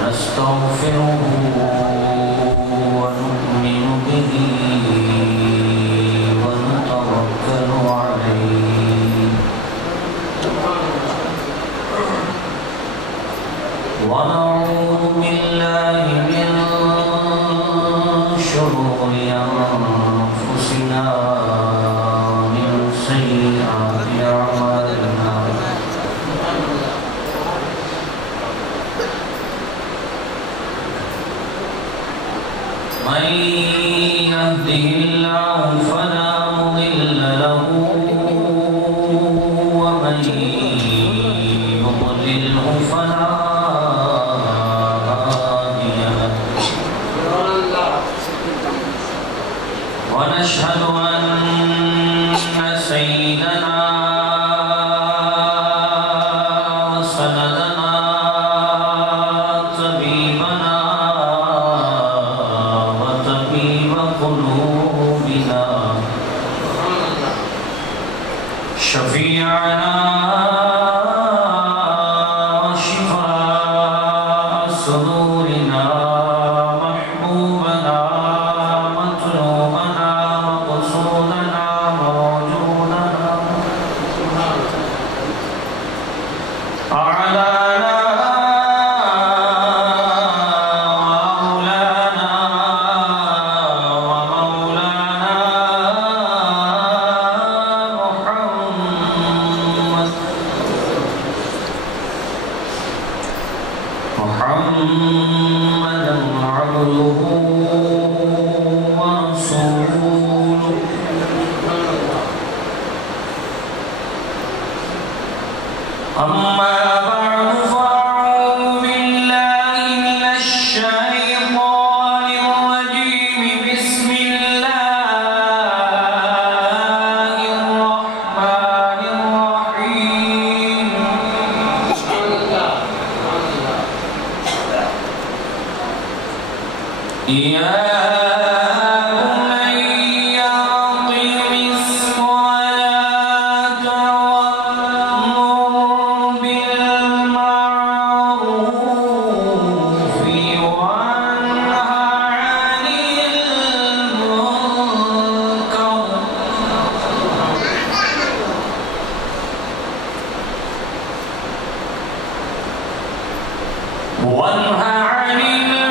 ونستغفره ونؤمن به ونتوكل عليه ونعوذ بالله من شرور أنفسنا ومن سيئات أعمالنا من يهده الله فلا مضل له ومن يضلله فلا هادي له ونشهد أن سيدنا وسندنا طبيبنا وطبيب قلوبنا شفيعنا وشفاء صدورنا محبوبنا مطلوبنا مقصودنا موجودنا أعلانا وأولانا ومولانا محمدا عبده ورسوله أما بعد فأعوذ بالله من الشيطان الرجيم بسم الله الرحمن الرحيم يا بني أقم الصلاة وأمر بالمعروف وانه عن المنكر وانه عن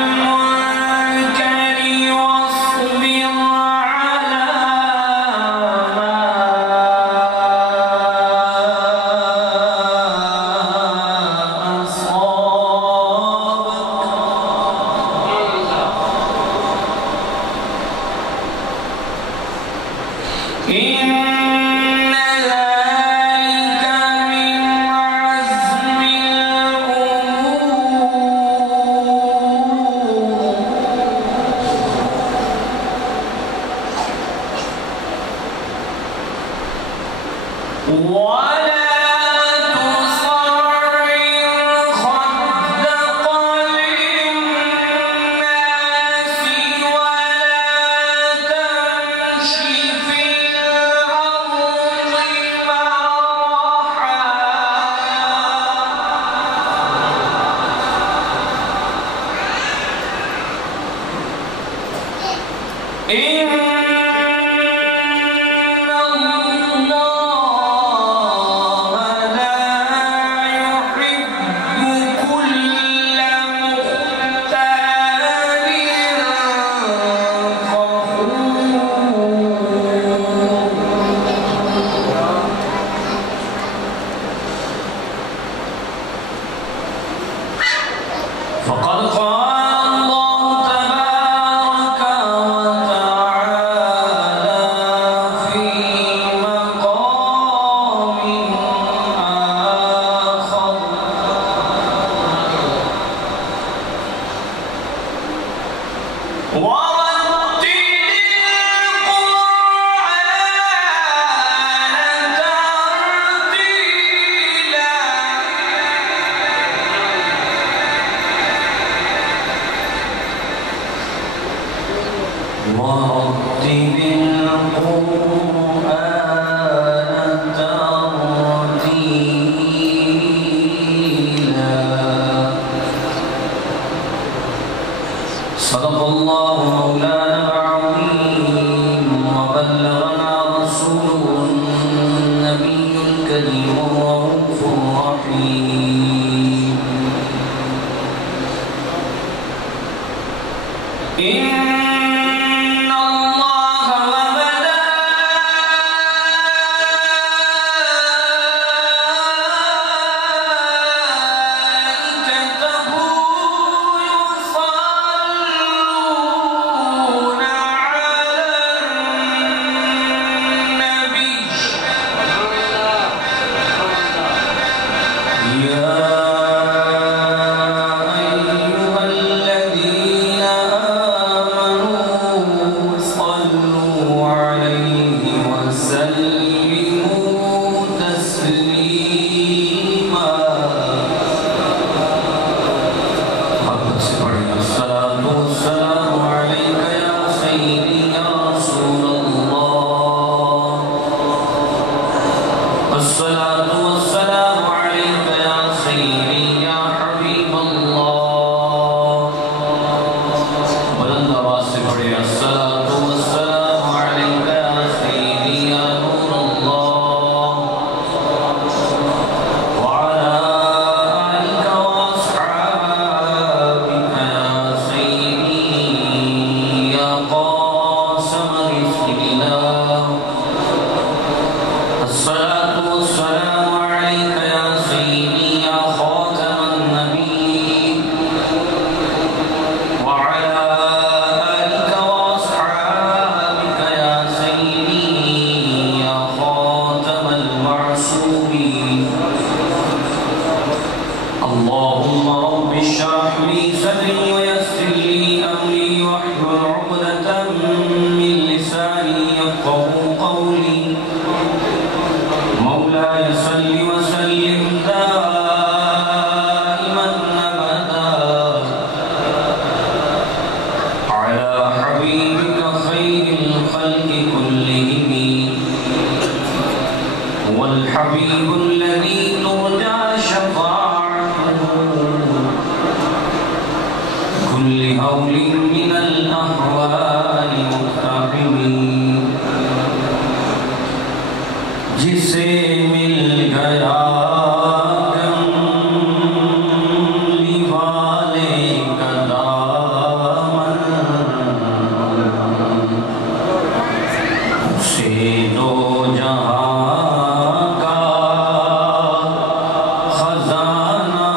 إن ذلك من عزم الأمور ولا تصعر خدك للناس ولا تمشي في الأرض مرحا إن فقد قال الله تبارك وتعالى في مقام آخر ورتل القرآن ترتيلا ورتل القرآن ترتيلا صدق الله مولانا العظيم وبلغنا رسوله النبي الكريم الرؤوف الرحيم إن الله وملائكته يصلون على النبي يا أيها الذين آمنوا صلوا عليه وسلموا تسليما الصلاة والسلام عليك يا سيدي يا رسول الله الصلاة والسلام عليك يا سيدي يا حبيب الله بلند آواز سے پڑھے الصلاة والسلام عليك يا سيدي يا نور الله وعلى آلك وأصحابك يا سيدي يا قاسم رزق الله الصلاة والسلام عليك يا سيدي يا خاتم النبي وعلى آلك وأصحابك يا سيدي يا خاتم المعصومين اللهم رب اشرح لي صدري ويسر لي أمري واحلل عقدة من لساني يفقهوا قولي مولاي صل وسلم دائما أبدا على حبيبك خير الخلق كلهم والحبيب الذي ترجى شفاعته كل هول من الأهوال مقتحم جسے مل گیا کملی والے کا دامن اسے دو جہاں کا خزانہ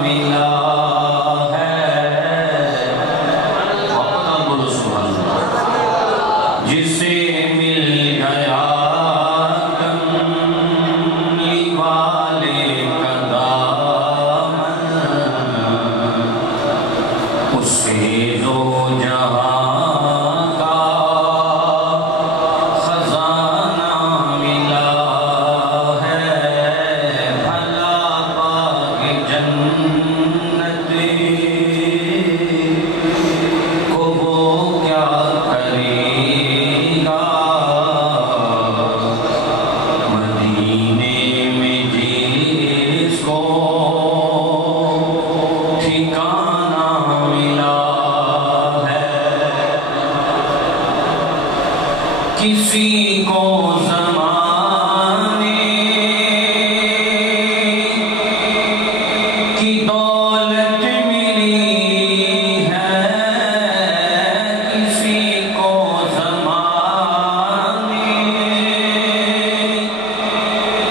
ملا ہے بولو سبحان اللہ جسے مل گیا کسی کو زمانے کی دولت ملی ہے کسی کو زمانے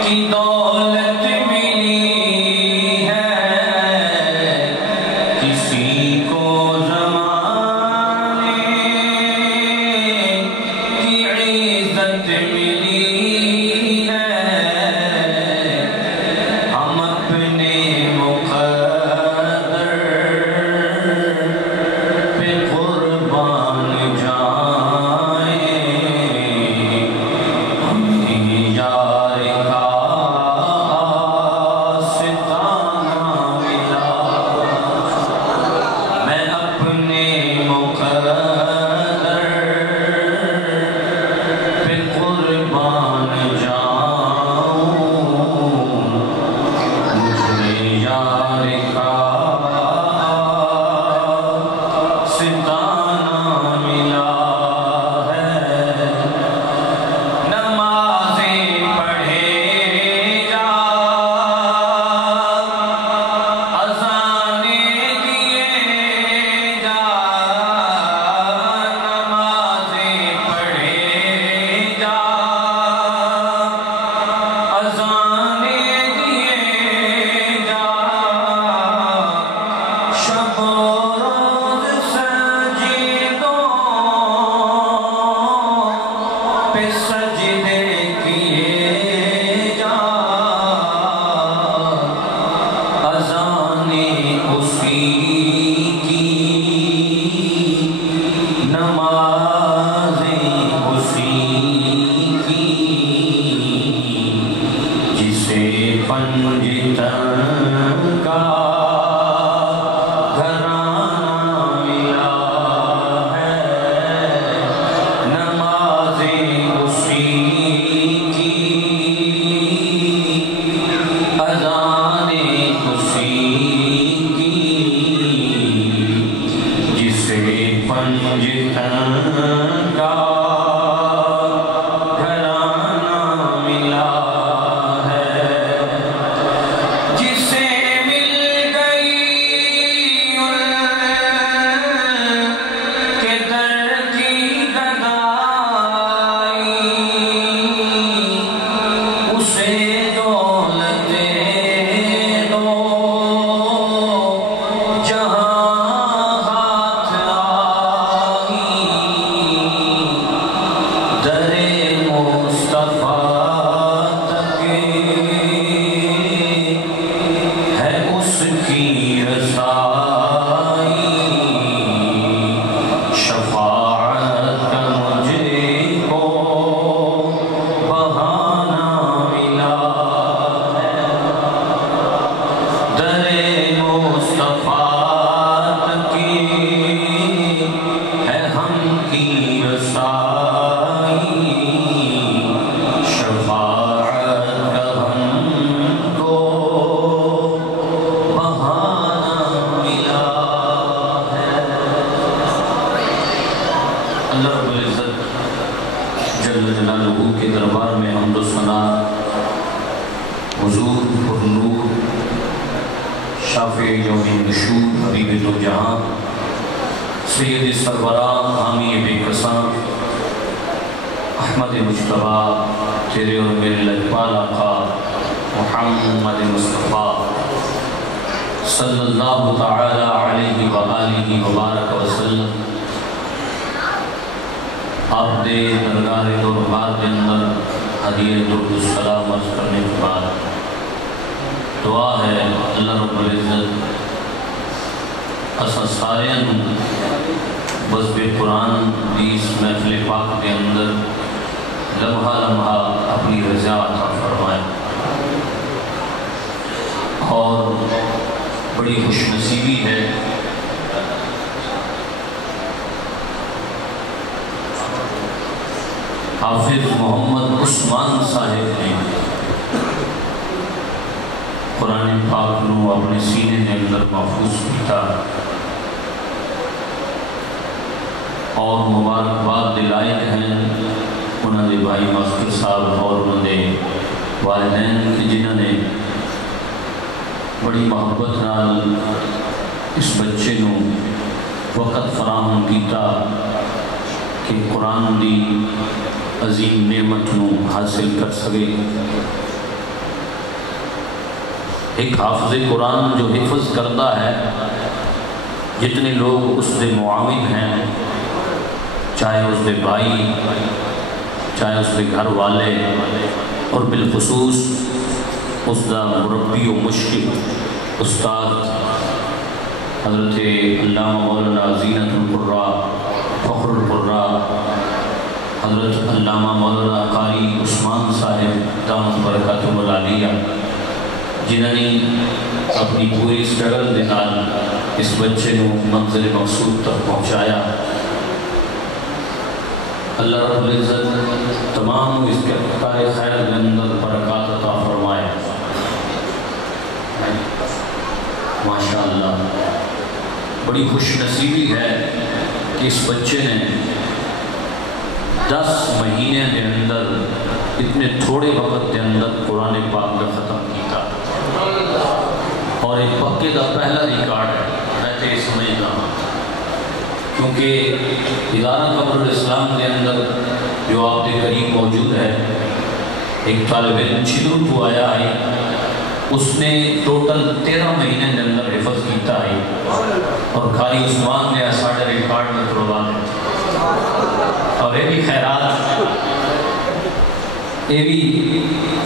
کی دولت ملی ہے کسی کو زمانے کی عزت ملی ہے ہم اپنے مقدر پہ قربان جائیں ہمیں یار کا آستانہ ملا میں حافظ محمد عثمان صاحب نے قرآن پاک نو اپنے سینے کے اندر محفوظ کیا اور مبارکباد دلائے ہیں انہوں نے بھائی ماسٹر صاحب اور انہوں نے والدین جنہوں نے بڑی محبت نال اس بچے نو وقت فراہم کیتا کہ قرآن دی عظیم نعمت نو حاصل کر سکے۔ ایک حافظ قرآن جو حفظ کرتا ہے، جتنے لوگ اس دے معاون ہیں، چاہے اس دے بھائی، چاہے اس دے گھر والے، اور بالخصوص اس دا مربی و مشرق استاد حضرت علامہ مولانا زینت القراء فخر القراء حضرت علامہ مولانا قاری عثمان صاحب دامت برکاتہ العالیہ، جنہوں نے اپنی پوری سٹرگل کے نال اس بچے کو منزل مقصود تک پہنچایا۔ اللہ رب العزت تمام اس کے کار خیر کے اندر برکات عطا فرمائے۔ ماشاءاللہ بڑی خوش نصیبی ہے کہ اس بچے نے 10 مہینے کے اندر اتنے تھوڑے وقت کے اندر قرآن پاک کا ختم کیا، اور ایک پکے کا پہلا ریکارڈ ہے۔ میں تو یہ سمجھتا ہوں کیونکہ ادارہ قبر الاسلام کے اندر جو آپ کے قریب موجود ہے، ایک طالب علم چھلور کو آیا ہے، اس نے ٹوٹل 13 مہینے کے اندر حفظ کیتا ہے، اور قاری عثمان نے ساڑھے ریکارڈ میں کروا دیا۔ اور یہ بھی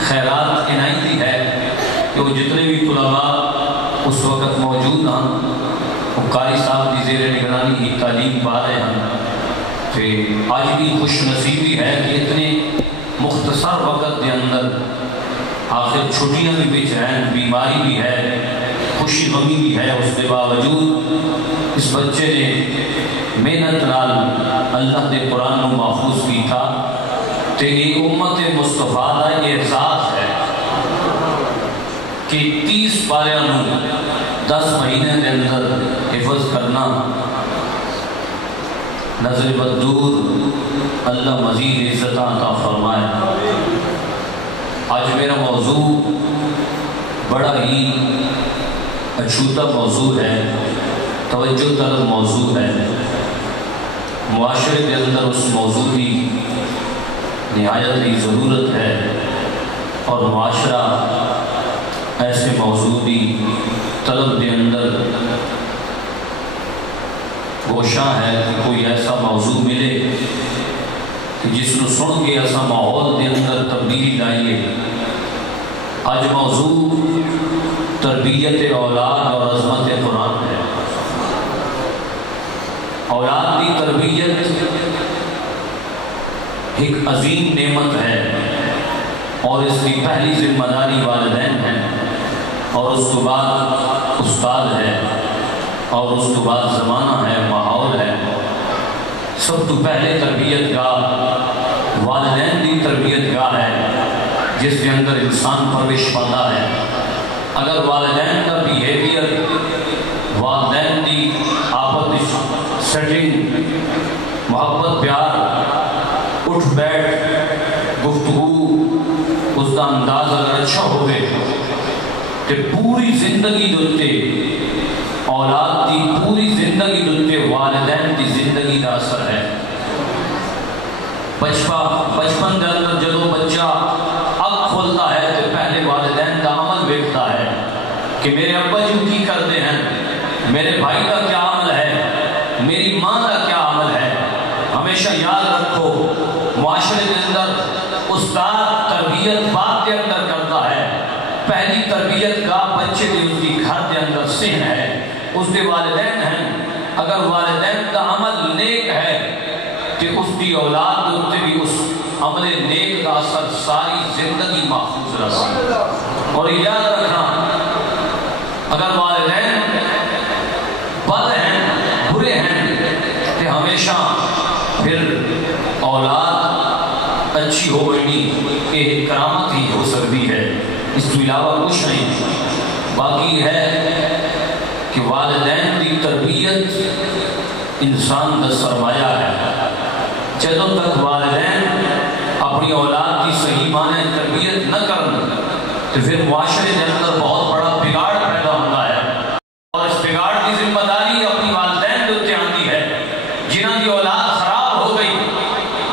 خیرات عنایتی ہے کہ وہ جتنے بھی طلباء اس وقت موجود ہیں وہ قاری صاحب کی زیر نگرانی ہی تعلیم پا رہے ہیں۔ تو آج بھی خوش نصیبی ہے کہ اتنے مختصر وقت کے اندر، آخر چھٹیاں بھی بچ ہیں، بیماری بھی ہے، خوشی غمی بھی ہے، اس کے باوجود اس بچے نے محنت نال اللہ کے قرآن کو محفوظ کی تھا۔ تو یہ امت مصطفیٰ کا اعزاز ہے کہ 30 پاریاں 10 مہینے کے اندر حفظ کرنا نظر بدور اللہ مزید عزت عطا فرمائے۔ آج میرا موضوع بڑا ہی اچھوتا موضوع ہے، توجہ طلب موضوع ہے۔ معاشرے کے اندر اس موضوع کی نہایت ہی ضرورت ہے، اور معاشرہ ایسے موضوع کی طلب کے اندر گوشاں ہے کہ کوئی ایسا موضوع ملے کہ جس کو سن کے ایسا ماحول کے اندر تبدیلی لائیے۔ آج موضوع تربیت اولاد اور عظمت قرآن ہے۔ اولاد کی تربیت ایک عظیم نعمت ہے، اور اس کی پہلی ذمہ داری والدین ہے، اور اس کے بعد استاد ہے، اور اس کے بعد زمانہ ہے، ماحول ہے۔ سب تو پہلے تربیت گاہ والدین کی تربیت گاہ ہے، جس کے اندر انسان پرورش پاتا ہے۔ اگر والدین کا بیہیویئر، والدین کی آپس سیٹنگ، محبت، پیار، اٹھ بیٹھ، گفتگو، اس کا انداز اگر اچھا ہوئے تو پوری زندگی دلتے، اولاد کی پوری زندگی دلتے والدین کی زندگی کا اثر ہے۔ بچپن کے اندر جب بچہ اگ کھولتا ہے تو پہلے والدین کا عمل دیکھتا ہے کہ میرے ابا جی کی کرتے ہیں، میرے بھائی کا کیا عمل ہے، میری ماں کا کیا عمل ہے۔ ہمیشہ یاد رکھو، معاشرے کے اندر استاد تربیت باپ کے اندر کرتا ہے۔ پہلی تربیت کا بچے کی اس کی گھر کے اندر سہن ہے، اس کے والدین ہیں۔ اگر والدین کا عمل نیک ہے کہ اس کی اولاد ہوتے بھی اس عمل نیک کا اثر ساری زندگی محفوظ رہے۔ اور یاد رکھنا، اگر والدین بد ہیں، برے ہیں، کہ ہمیشہ پھر اولاد اچھی ہو گئی کہ کرامت ہی ہو سکتی ہے، اس کے علاوہ کچھ نہیں۔ باقی ہے کہ والدین کی تربیت انسان کا سرمایہ ہے۔ جدوں تک والدین اپنی اولاد کی صحیح معنی تربیت نہ کریں تو پھر معاشرے کے اندر بہت بڑا بگاڑ پیدا ہوتا ہے، اور اس بگاڑ کی ذمہ داری اپنی والدین کے اوپر آتی ہے۔ جنہاں کی اولاد خراب ہو گئی،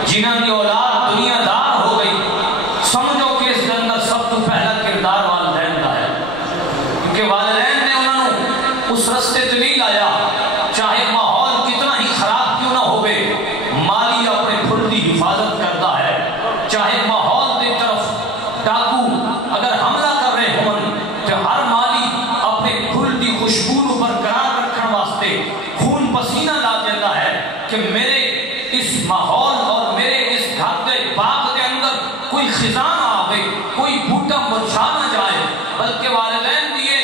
جنہاں کی اولاد دنیا دار ہو گئی، سمجھو کہ اس کے اندر سب تو پہلا کردار والدین کا ہے، کیونکہ والدین نے انہوں نے اس رستے سے نہیں لایا، چاہے ماحول کتنا ہی خراب کیوں نہ ہوئے۔ مالی اپنے پھل کی حفاظت کرتا ہے، چاہے ماحول کی طرف ڈاکو اگر حملہ کر رہے ہوں تو ہر مالی اپنے پھل کی خوشبو برقرار رکھنے واسطے خون پسینہ لا دیتا ہے کہ میرے اس ماحول اور میرے اس گھر کے باغ کے اندر کوئی خزاں نہ آوے، کوئی بوٹا مرجھا نہ جائے۔ بلکہ والدین کی یہ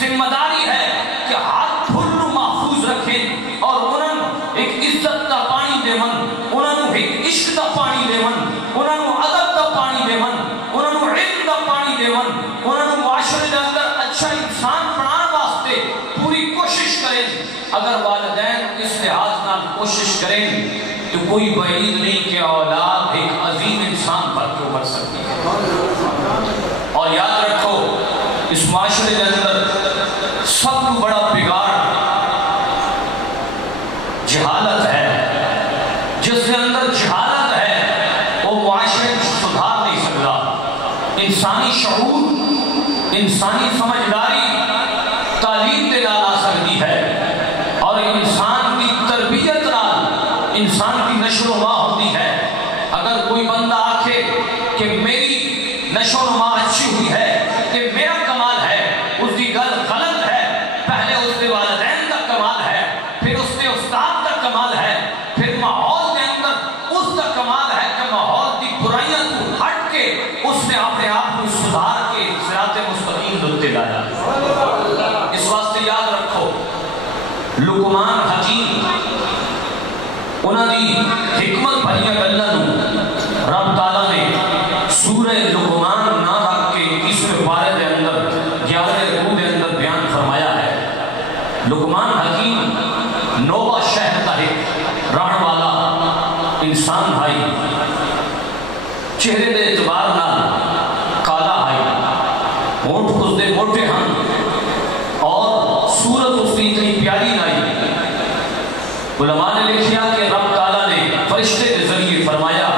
ذمہ داری ہے کہ ہر پھل محفوظ رکھیں، اور انہوں ایک عزت کا پانی دے من، انہوں ایک عشق کا پانی دے من، انہوں ادب کا پانی دے من، انہوں علم کا پانی دے من، انہوں معاشرے کے اندر اچھا انسان بنانے واسطے پوری کوشش کریں۔ اگر والدین اس لحاظ نال کوشش کریں تو کوئی بعید نہیں کہ اولاد ایک عظیم انسان بن کے ابھر سکتی ہے۔ اور یاد رکھو، اس معاشرے کے اندر سب سے بڑا بگاڑ جہالت ہے۔ جس کے اندر جہالت ہے وہ معاشرے کو سدھار نہیں سکتا۔ انسانی شعور، انسانی سمجھداری تعلیم دے نال آ سکتی ہے، اور انسان کی تربیت نال انسان کی نشو و نما ہوتی ہے۔ اگر کوئی بندہ آکھے کہ میری نشو و نما اچھی ہوئی ہے، کہ میرا کمال ہے، اس کی گل غلط ہے۔ پہلے اس کے والدین کا کمال ہے، پھر اس کے استاد کا کمال ہے، پھر ماحول کے اندر اس کا کمال ہے کہ ماحول کی برائیاں کو ہٹ کے اس نے اپنے آپ کو سدھار کے صراط مستقیم دلتے لایا۔ اس واسطے یاد رکھو، لقمان حکیم انہوں نے حکمت بھریاں گلاں رب تعالیٰ نے سورہ لقمان نہ رکھ کے اس بارے کے اندر 11 رکوع کے اندر بیان فرمایا ہے۔ لقمان حکیم نوبہ شہر کا ایک رہن والا انسان بھائی چہرے دے اعتبار نال کالا ہے، ہونٹ اس دے موٹے ہیں اور صورت اس کی اتنی پیاری نہیں۔ علماء نے لکھیا کہ رب تعالیٰ نے فرشتے کے ذریعے فرمایا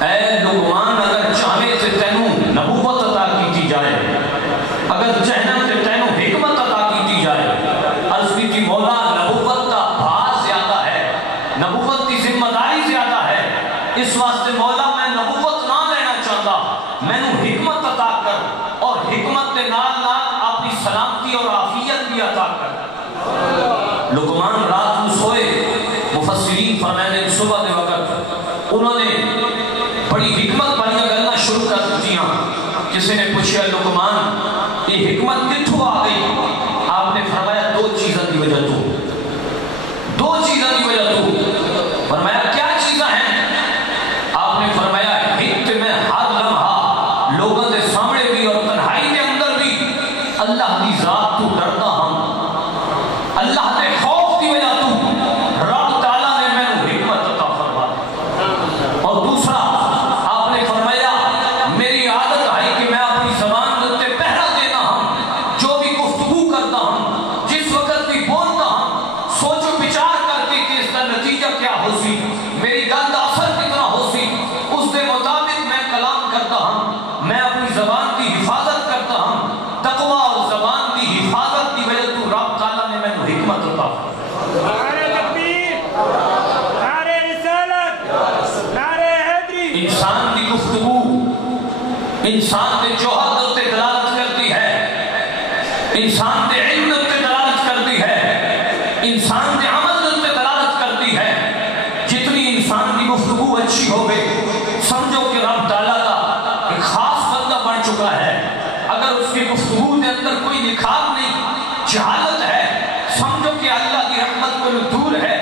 اے لقمان اگر چاہے تو تینوں نبوت عطا کی جائے، اگر چاہنا تو تینوں حکمت عطا کی جائے۔ عرض کی مولا نبوت کا بھار زیادہ ہے، نبوت کی ذمہ داری زیادہ ہے، اس واسطے مولا میں نبوت نہ لینا چاہتا، میں نے حکمت عطا کر اور حکمت کے نال نال اپنی سلامتی اور عافیت بھی عطا کر۔ لقمان رات کو سوئے، مفسرین فرمائے صبح کے وقت انہوں نے بڑی حکمت والی گلاں شروع کر دیا۔ کسی نے پوچھا لقمان یہ حکمت کتھوں آ گئی؟ آپ نے فرمایا دو چیزوں کی وجہ تو، دو چیزوں کی وجہ تو۔ فرمایا کیا چیزیں ہیں؟ آپ نے فرمایا ایک تو میں ہر لمحہ لوگوں کے سامنے بھی اور تنہائی کے اندر بھی اللہ کی ذات تو ڈرتا ہوں، اللہ کے خوف کی وجہ تو رب تعالیٰ نے میں نے حکمت عطا فرمائی۔ اور دوسرا آپ نے فرمایا میری عادت ہے کہ میں اپنی زبان سے پہرا دینا ہوں، جو بھی گفتگو کرتا ہوں، جس وقت بھی بولتا ہوں، سوچ و بچار کر کے کہ اس کا نتیجہ کیا ہو سی، میری گل کا اثر کتنا ہو سی، اس کے مطابق میں کلام کرتا ہوں، میں اپنی زبان کی حفاظت کرتا ہوں۔ تقوی اور زبان کی حفاظت کی وجہ تو رب تعالیٰ نے میں نے حکمت عطا فرمائی۔ نعرہ تکبیر، نعرہ رسالت، نعرہ حیدری۔ انسان کی گفتگو انسان کے جوہر تے دلالت کرتی ہے، انسان کے علم تے دلالت کرتی ہے، انسان کے عمل تے دلالت کرتی ہے۔ جتنی انسان کی گفتگو اچھی ہوگی سمجھو کہ رب تعالیٰ کا ایک خاص بندہ بن چکا ہے۔ اگر اس کی گفتگو کے اندر کوئی نکھار نہیں، جہالت ہے، سمجھو کہ اللہ کی رحمت کو دور ہے۔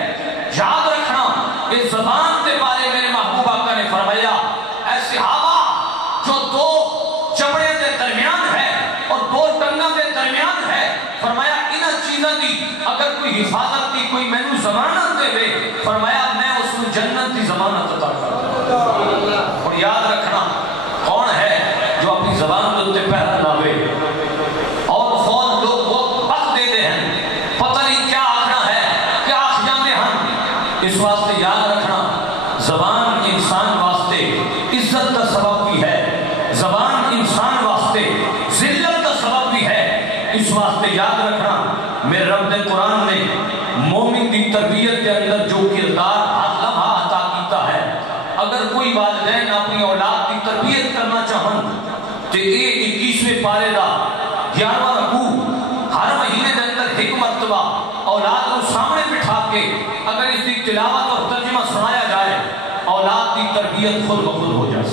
یاد رکھنا اس زبان کے بارے میرے محبوب آقا نے فرمایا ایسی ہوا جو دو چمڑے کے درمیان ہے اور دو ٹنگوں کے درمیان ہے، فرمایا ان چیزوں کی اگر کوئی حفاظت کی کوئی میں نے ضمانت دے دے، فرمایا میں اس کو جنت کی ضمانت عطا کرتا ہوں۔ اور یاد رکھنا کون ہے جو اپنی زبان کے پہرا لاوے اور فون لوگ وہ وقت دے دے ہیں، پتہ نہیں کیا آخنا ہے، کیا آخ جانے ہیں۔ اس واسطے یاد رکھنا زبان انسان واسطے عزت کا سبب بھی ہے، زبان انسان واسطے ذلت کا سبب بھی ہے۔ اس واسطے یاد رکھنا میرے رب نے قرآن نے مومن کی تربیت کے اندر جو کردار ہر لمحہ عطا کیتا ہے، اگر کوئی والدین اپنی اولاد کی تربیت کرنا چاہن تو یہ 21ویں پارے دا 11واں رکوع ہر مہینے کے اندر ایک مرتبہ اولاد کو سامنے بٹھا کے اگر اس کی تلاوت اور ترجمہ سنایا جائے اولاد کی تربیت خود بخود ہو جائے۔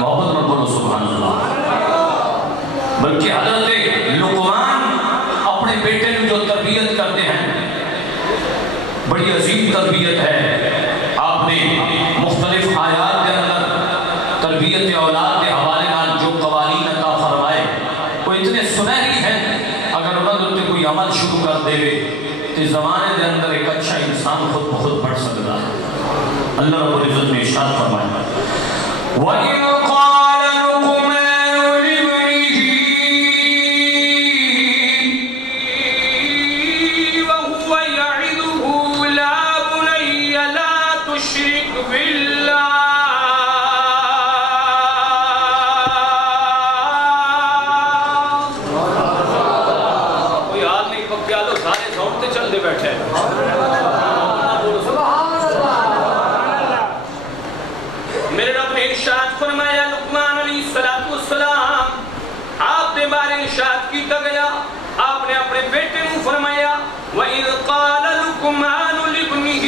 محبت میں بولو سبحان اللہ۔ بلکہ حضرت لقمان اپنے بیٹے میں جو تربیت کرتے ہیں بڑی عظیم تربیت ہے۔ آپ نے مختلف آیات کے اندر تربیت اولاد کے حوالے نال جو قوانین عطا فرمائے وہ اتنے سنہری ہیں، اگر انہوں نے کوئی عمل شروع کر دے تو زمانے کے اندر ایک اچھا انسان خود بخود بڑھ سکتا ہے۔ اللہ رب العزت نے ارشاد فرمایا وَإِذْ قَالَ لُقْمَانُ لِابْنِهِ وَهُوَ يَعِظُهُ لَا بُنَيَّ لَا تُشْرِكْ بِاللَّهِ کوئی ہاتھ نہیں پکیا لو سارے سونتے چل دے بیٹھے میرے رب نے ارشاد فرمایا لقمان علیہ السلام آپ نے بارے ارشاد کیتا گیا، آپ نے اپنے بیٹے کو فرمایا وَإِذْ قَالَ لُقْمَانُ لِابْنِهِ،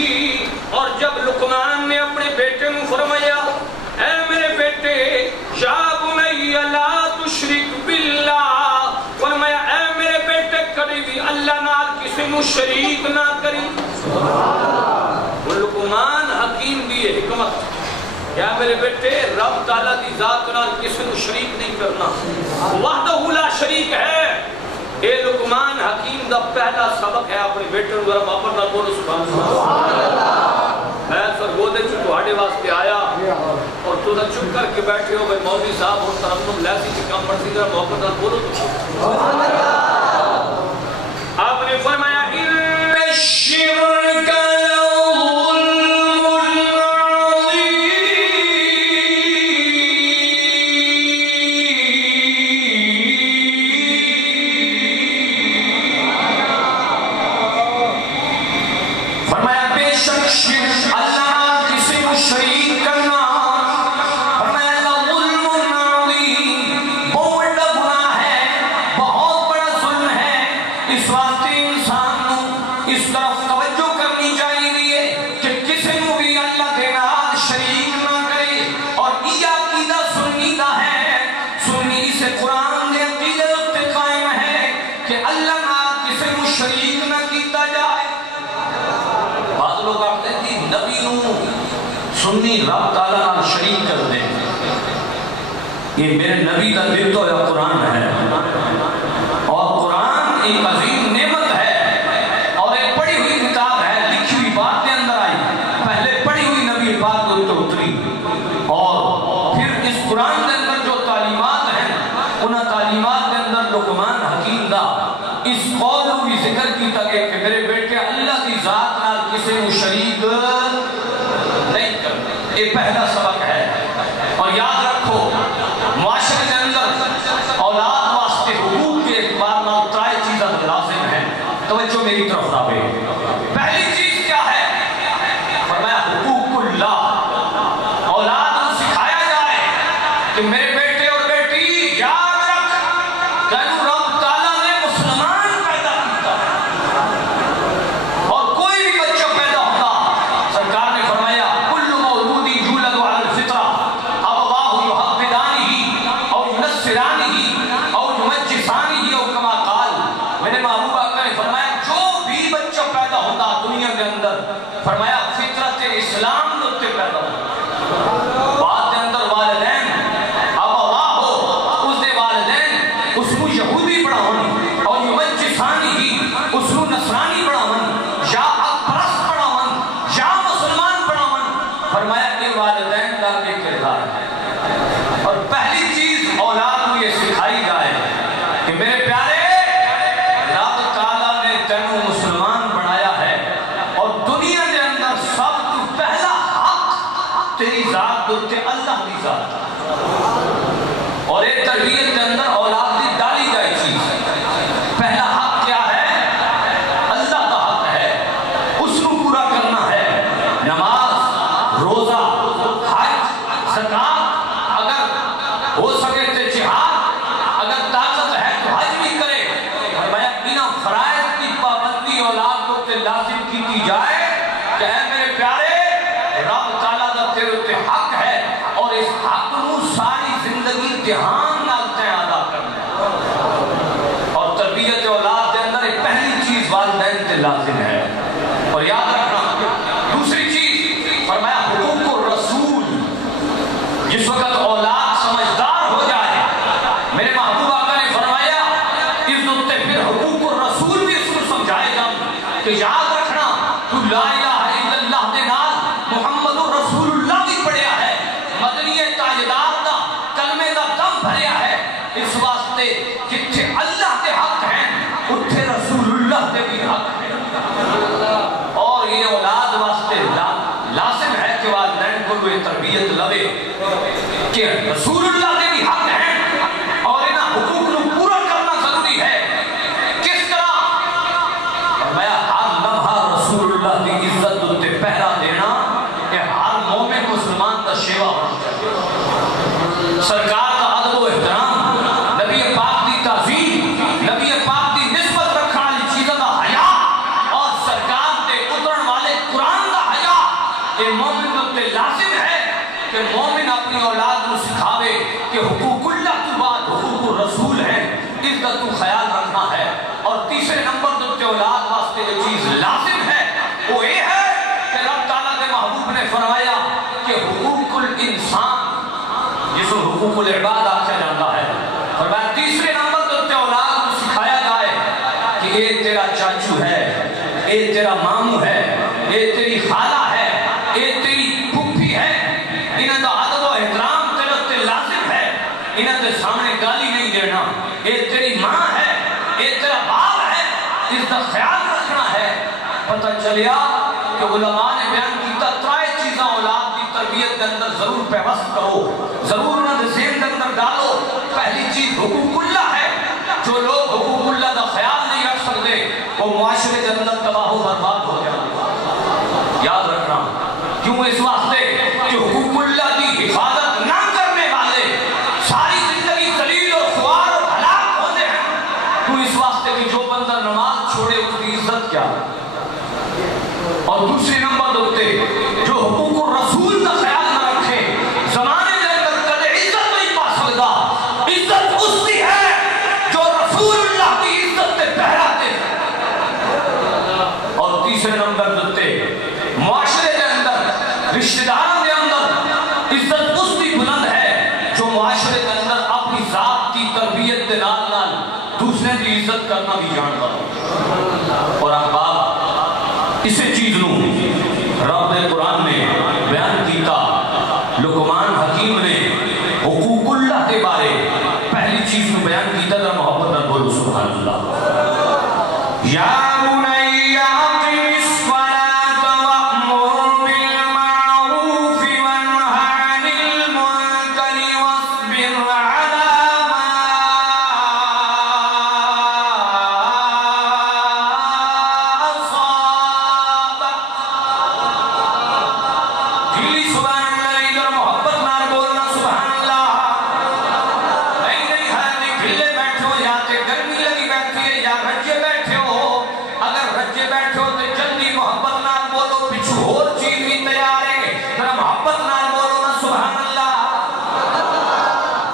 اور جب لقمان نے اپنے بیٹے کو فرمایا اے میرے بیٹے یا بنی لا تشرک باللہ، فرمایا اے میرے بیٹے کبھی بھی اللہ نال کسی کو شریک نہ کری۔ لقمان حکیم دی حکمت کیا میرے بیٹے رب تعالیٰ دی ذات نال کسی کو شریک نہیں کرنا، وحدہ لا شریک ہے۔ اے لقمان حکیم دا پہلا سبق ہے، اپنے بیٹے کو ذرا محبت نال بولو سبحان اللہ۔ تو چپ کر کے بیٹھے ہو بھائی مولوی صاحب اور ترنم لیسی کی کم پڑتی ذرا محبت نال بولو تو آپ نے فرمایا سنی رب تعالیٰ نال شریک کر دیں. یہ میرے نبی کا دیتا ہوا قرآن ہے اور قرآن ایک عظیم نعمت ہے اور ایک پڑھی ہوئی کتاب ہے, لکھی ہوئی بات کے اندر آئی, پہلے پڑھی ہوئی نبی پاک کو تو اتری اور پھر اس قرآن کے اندر جو تعلیمات ہیں انہاں تعلیمات کے اندر لقمان حکیم دا اس قول کو بھی ذکر کیتا گیا کہ میرے بیٹے اللہ کی ذات نال کسی کو شریک نہیں کرتے. یہ پہلا سبق ہے. اور یاد رکھو معاشرے کے اندر اولاد واسطے حقوق کے اعتبار نال ترائے چیزاں لازم ہیں. توجہ میری طرف راوے. پہلی چیز کیا ہے؟ فرمایا حقوق اللہ. اولاد کو سکھایا جائے کہ میرے بیٹے اور بیٹی یاد رکھ تینوں رب تعالیٰ نے مسلمان پیدا کیا اور کوئی بھی بچہ پیدا ہوتا سرکار نے فرمایا کل مولود یولد علی الفطرہ ابواہ یحودانہ او ینصرانہ او یمجسانہ او کما قال. میرے محبوب آقا نے فرمایا جو بھی بچہ پیدا ہوتا دنیا کے اندر فرمایا فطرت اسلام کے پیدا ہوتا. بات کے اندر والدین یہودی پڑھاون اور یمجسانی ہی اس کو نصرانی پڑھاون یا پرست پڑھاون یا مسلمان پڑھاون. فرمایا کہ والدین کا بھی کردار ہے. اور پہلی چیز اولاد کو یہ سکھائی جائے کہ میرے پیارے رب تعالیٰ نے تینوں مسلمان بنایا ہے اور دنیا کے اندر سب تو پہلا حق تیری ذات دوتے اللہ کی ذات. اور ایک تربیت کے اندر اولاد کی ڈالی جائے چیز پہلا حق کیا ہے؟ اللہ کا حق ہے, اس کو پورا کرنا ہے. نماز, روزہ, حج, زکات, اگر ہو سکے تو جہاد, اگر طاقت ہے تو حج بھی کرے. فرمایا انہاں فرائض کی پابندی اولاد کو تے لازم کی جائے کہ اے میرے پیارے رب تعالیٰ کا تیرے تے حق ہے اور اس حق کو ساری زندگی دھیان نالتے ادا کرنا. اور تربیت اولاد کے اندر ایک پہلی چیز والدین سے لازم ہے. اور یاد رکھنا دوسری چیز فرمایا حقوق الرسول. جس وقت اولاد سمجھدار ہو جائے میرے محبوب آقا نے فرمایا اس نقطے پھر حقوق الرسول بھی اس کو سمجھائے گا کہ یاد رکھنا تو لا الہ الا اللہ کے نال محمد رسول اللہ بھی پڑھیا ہے, مدنی تاجدار دا کلمے دا دم بھریا ہے. اس واسطے جتھے اللہ کے حق ہیں اتھے رسول اللہ کے بھی حق ہیں. اور یہ اولاد واسطے لازم ہے کہ والدین کو یہ تربیت لوے کہ رسول اللہ کے بھی حق ہیں اور انہاں حقوق کو پورا کرنا ضروری ہے. کس طرح؟ فرمایا ہر لمحہ رسول اللہ کی عزت تے پہرا دینا کہ ہر مومن مسلمان کا شیوا ہونا چاہیے. سرکار کا ادب و احترام, نبی پاک کی تعظیم, نبی پاک کی نسبت رکھنے والی چیزوں کا حیا اور سرکار کے اترن والے قرآن کا حیا. یہ مومن کو لازم ہے کہ مومن اپنی اولاد کو سکھاوے کہ حقوق اللہ کی بات حقوق الرسول ہے, اس کا تو خیال رکھنا ہے. اور تیسرے نمبر پر اولاد واسطے جو چیز لازم ہے وہ یہ ہے کہ رب تعالیٰ کے محبوب نے فرمایا کہ حقوق الانسان جس کو حقوق العباد آکھا جاتا ہے. فرمایا تیسرے نمبر پر اولاد کو سکھایا جائے کہ اے تیرا چاچو ہے, اے تیرا مامو ہے, اے تیری خالہ ہے, اے تیری پھوپھی ہے. انہاں دا ادب و احترام چلیا کہ علماء نے بیان کیتا ترائے چیزاں اولاد کی تربیت کے اندر ضرور پیوست کرو، ضرور انہوں نے ذہن کے اندر ڈالو. پہلی چیز حقوق اللہ ہے. جو لوگ حقوق اللہ کا خیال نہیں رکھ سکتے وہ معاشرے کے اندر تباہ و برباد ہو جائے. یاد رکھنا کیوں؟ اس واسطے کہ حقوق اللہ کی حفاظت نہ کرنے والے ساری زندگی ذلیل اور خوار اور ہلاک ہوتے ہیں. کیوں؟ اس واسطے کہ جو بندہ نماز چھوڑے اس کی عزت کیا. اور دوسری نمبر دوتے جو حقوق الرسول کا خیال نہ رکھے زمانے کے اندر کدے عزت نہیں پا سکتا. عزت اس کی ہے جو رسول اللہ کی عزت سے پہراتے. اور تیسرے نمبر دوتے معاشرے کے اندر رشتہ داروں کے اندر عزت اس کی بلند ہے جو معاشرے کے اندر اپنی ذات کی تربیت کے نال نال دوسرے کی عزت کرنا بھی جانتا ہو. اور احباب اسی چیز نو رب قرآن نے بیان کیتا. لقمان حکیم نے حقوق اللہ کے بارے پہلی چیز نو بیان کیتا تھا. محبت نہ بولو سبحان اللہ. یا بنی اقم الصلاۃ وامر بالمعروف وانہ عن المنکر واصبر علی ما اصابک. دلی سبحان اللہ ادھر محبت نہ بولنا سبحان اللہ. نہیں نہیں ہے نہیں کھلے بیٹھے ہو یا کہ گرمی لگی بیٹھی ہے یا رجے بیٹھے ہو. اگر رجے بیٹھے ہو تو جلدی محبت نہ بولو. پچھو اور چیز بھی تیار ہے ذرا محبت نہ بولو نا سبحان اللہ.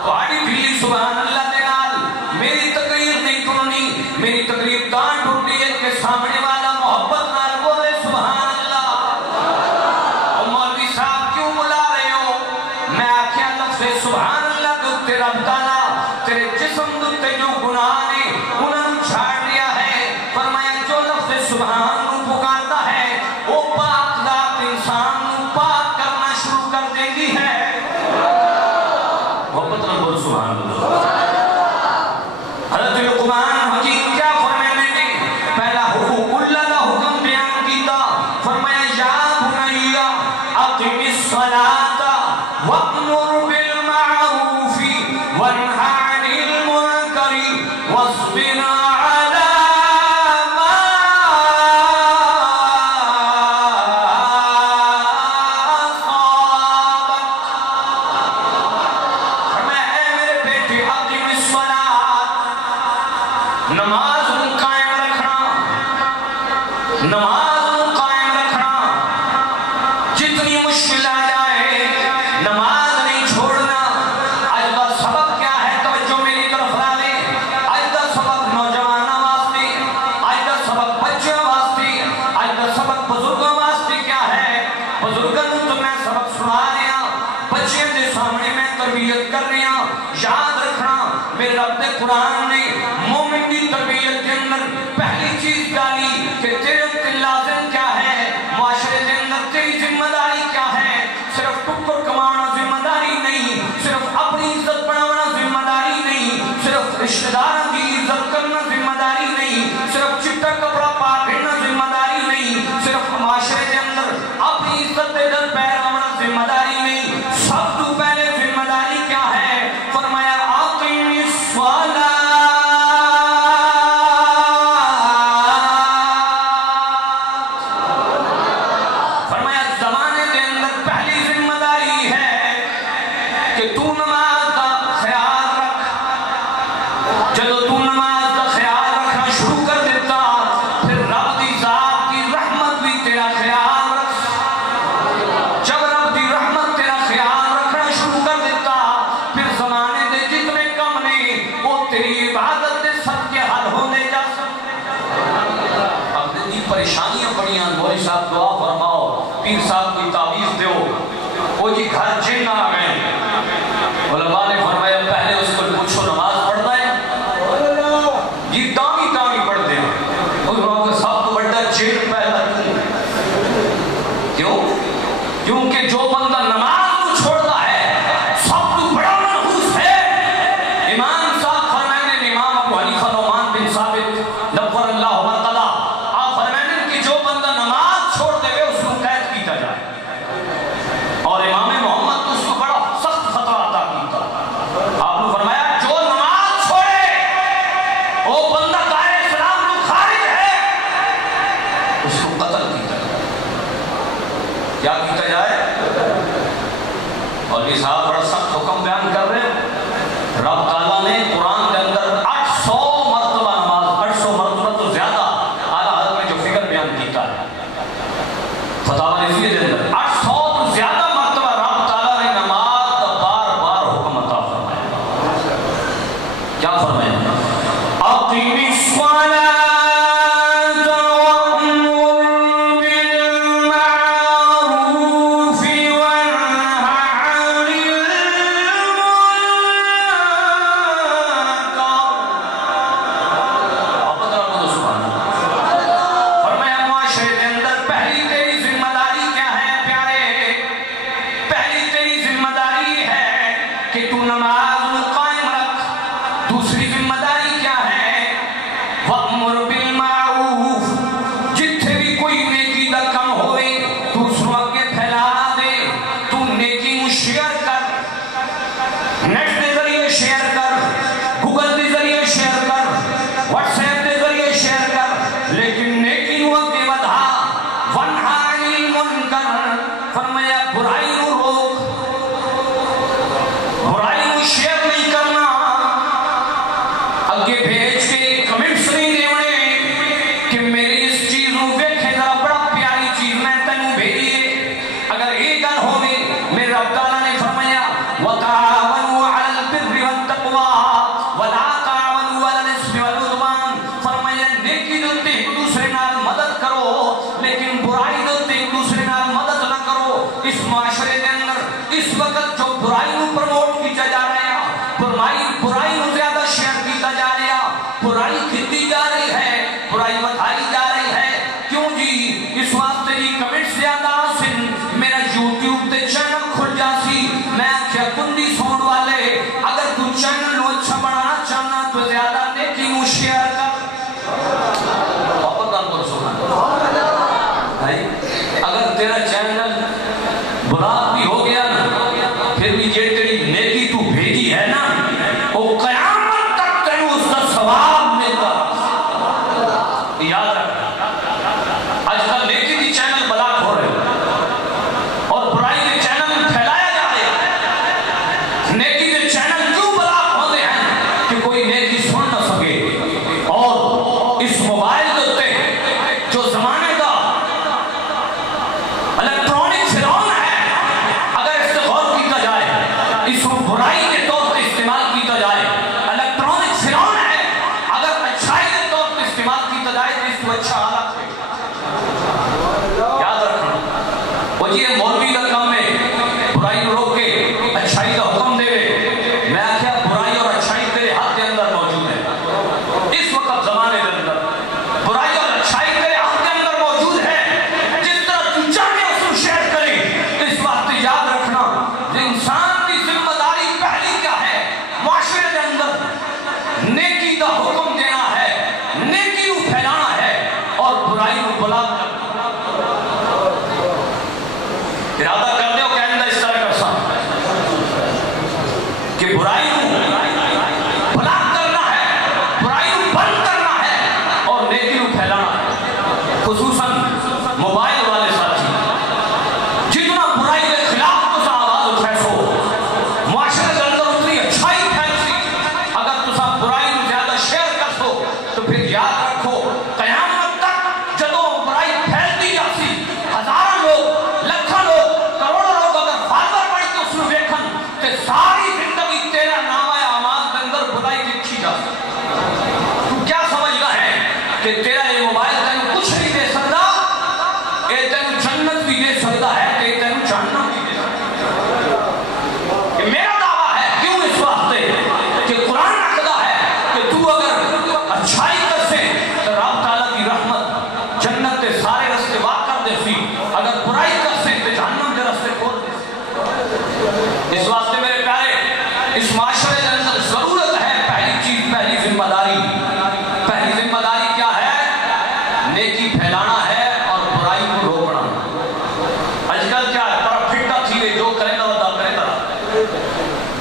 تھوڑی دلی سبحان اللہ دے نال میری تقریر نہیں ٹرنی. میری تقریر تاں ٹرنی ہے کہ سامنے والا محبت نہ بولے سبحان اللہ. اور مولوی صاحب کیوں بلا رہے ہو؟ میں آکھیا لفظ سبحان اللہ کے اتنے رب تعالیٰ تیرے جسم کے اتنے جو گناہ نے انہوں نے چھاڑ دیا ہے. فرمایا جو لفظ سبحان نو پکارتا ہے وہ پاک ذات انسان نو پاک کرنا شروع کر دے گی ہے. محبت نہ بولو سبحان اللہ. حضرت لقمان حکیم کیا فرمانے نے پہلا حقوق اللہ کا حکم بیان کیتا. فرمایا یا بنی اقم الصلاۃ وامر بالمعروف وانہ عن المنکر واصبر علی ما اصابک. فرمایا اے میرے بیٹے اقم الصلاۃ نماز کو قائم رکھنا. نماز کو قائم رکھنا. جتنی مشکل آ جائے نماز نہیں چھوڑنا. آج کا سبق کیا ہے؟ توجہ میری طرف لا لیں. آج کا سبق نوجوانوں واسطے، آج کا سبق بچوں واسطے، آج کا سبق بزرگوں واسطے کیا ہے؟ بزرگوں تو میں سبق سنا رہا، بچوں کے سامنے میں تربیت کر رہا. یاد رکھنا میرے رب نے قرآن نے مومن کی تربیت کے اندر پہلی چیز ڈالی کہ تیرے اتنے لازم کیا ہے. معاشرے کے اندر تیری ذمہ داری کیا ہے؟ صرف ٹکر کمانا ذمہ داری نہیں، صرف اپنی عزت بڑھانا ذمہ داری نہیں، صرف رشتہ داروں کی عزت کرنا ذمہ داری نہیں، صرف چٹا کپڑا پا پھرنا ذمہ داری نہیں، صرف معاشرے کے اندر اپنی عزت دے در پہرانا ذمہ داری نہیں. سب تو پہلے ذمہ داری کیا ہے؟ فرمایا اقم الصلاۃ. فرمایا زمانے کے اندر پہلی ذمہ داری ہے کہ تو نماز کا خیال رکھ. جب تو نماز کا خیال رکھنا شروع کر دیتا پھر رب دی ذات کی رحمت بھی تیرا خیال رکھ. جب رب دی رحمت تیرا خیال رکھنا شروع کر دیتا پھر زمانے دے جتنے کم نے وہ تیری عبادت دے سب کے حل ہونے جا سکتے. اب دی پریشانیاں بڑیاں. مولوی صاحب دعا فرماؤ، پیر صاحب کی تعویذ دیو. وہ جی گھر جن آ گئے. علماء نے فرمایا پہلے اس کو پوچھو نماز پڑھتا ہے؟ جی دامی دامی پڑھتے ہیں. اس کو سب کو بڑا جن پہلا کیوں؟ کیونکہ جو بندہ نماز کو چھوڑتا ہے سب تو بڑا منحوس ہے. امام صاحب فرمانے نے امام ابو حنیفہ نعمان بن ثابت نور اللہ مرتضی آپ فرمانے کہ جو بندہ نماز کیا کیا جائے؟ اور یہ صاحب بڑا سخت حکم بیان کر رہے ہیں. رب تعالیٰ نے قرآن کے اندر 800 مرتبہ نماز، 800 مرتبہ تو زیادہ اعلیٰ حضرت نے جو فکر بیان کیتا ہے فتاوی رضویہ کے اندر 800 تو زیادہ مرتبہ رب تعالیٰ نے نماز کا بار بار حکم عطا فرمایا. کیا فرمایا؟ اقیم الصلاۃ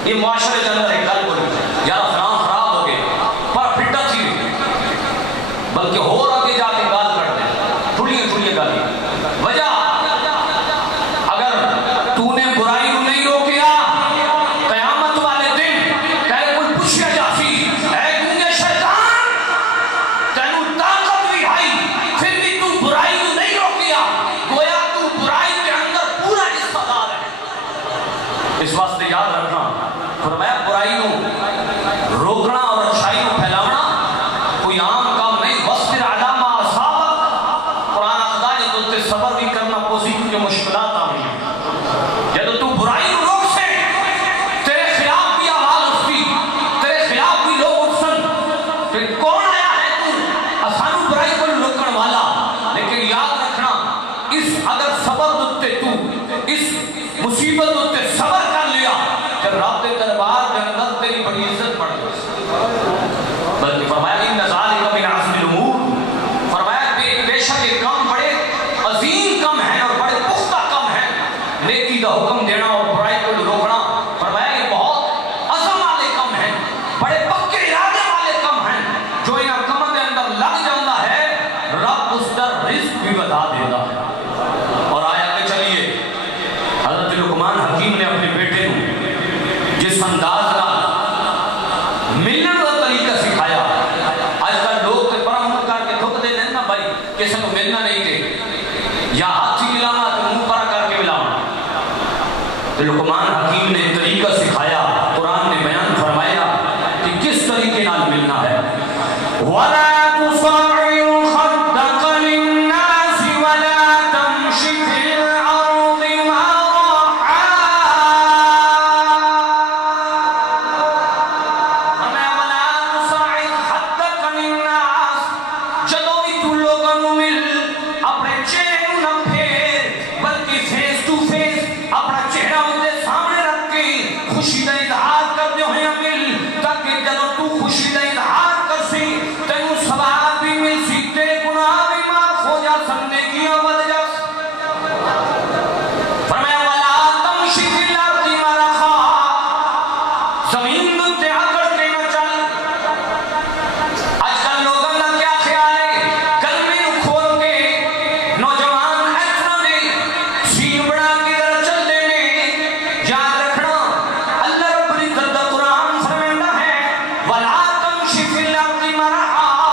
یہ معاشرے کے اندر ایک گل بولی یا نام خراب ہو گئے پر پھٹا تھی بلکہ اور آگے جا کے گال کر دیں تھوڑی گالی وجہ یاد رکھنا فرمایا برائی کو روکنا اور اچھائی کو پھیلانا کوئی عام کام نہیں. وصبر علی ما اصابک قرآن آخدا ہے تو تے صبر بھی کرنا پوسی کیونکہ مشکلات آ رہی ہیں. جب تو برائی کو روک سے تیرے خلاف بھی آواز اٹھتی تیرے خلاف بھی لوگ اٹھسن پھر کون آیا ہے تو آسان برائی کو روکن والا. لیکن یاد رکھنا اس اگر صبر دتے تو اس مصیبت دتے صبر کر لیا کہ رب کے دربار کے اندر تیری بڑی عزت بڑھ گئی. بلکہ فرمایا ان ذالک من عزم الامور فرمایا بے شک یہ کام بڑے عظیم کام ہیں اور بڑے پختہ کام ہیں. نیکی کا حکم دینا اور برائی کو روکنا فرمایا یہ بہت عزم والے کام ہیں بڑے پکے ارادے والے کام ہیں. جو ان کاموں کے اندر لگ جاتا ہے رب اس کا رزق بھی بتا دیتا ہے. اور آیا کہ چلیے حضرت لقمان حکیم نے اپنے بیٹے کو جس انداز کا ملن کا طریقہ سکھایا. آج کل لوگ تے بڑا منہ کر کے تھوک دے نا بھائی کسی کو ملنا نہیں کہ یا ہاتھ سے ملانا تو منہ پر کر کے ملانا. تو لقمان حکیم نے طریقہ سکھایا. قرآن نے بیان فرمایا کہ کس طریقے نال ملنا ہے. وَلَا تُصَعِّرْ خَدَّكَ لِلنَّاسِ وَلَا تَمْشِ فِي الْأَرْضِ مَرَحًا. وَلَا تُصَعِّرْ خَدَّكَ لِلنَّاسِ جدوں بھی تو لوگوں کو مل اپنے چہرے کو نہ پھیر بلکہ فیس ٹو فیس اپنا چہرہ ان کے سامنے رکھ کے خوشی کا اظہار کرتے ہوئے مل تاکہ جدوں تو خوشی کا اظہار کر سی تینوں ثواب بھی مل سی تیرے گناہ بھی معاف ہو جا سکتے کیا بد جا. فرمایا وَلَا تَمْشِ فِي الْأَرْضِ مَرَحًا زمین تے اکڑ کے نہ چل. آج کل لوگوں کا کیا خیال ہے کلمے نو کھول کے نوجوان ایسا دے سین بنا کے در چل دینے. یاد رکھنا اللہ رب العزت کا قرآن فرماتا ہے وَلَا تَمْشِ فِي الْأَرْضِ مَرَحًا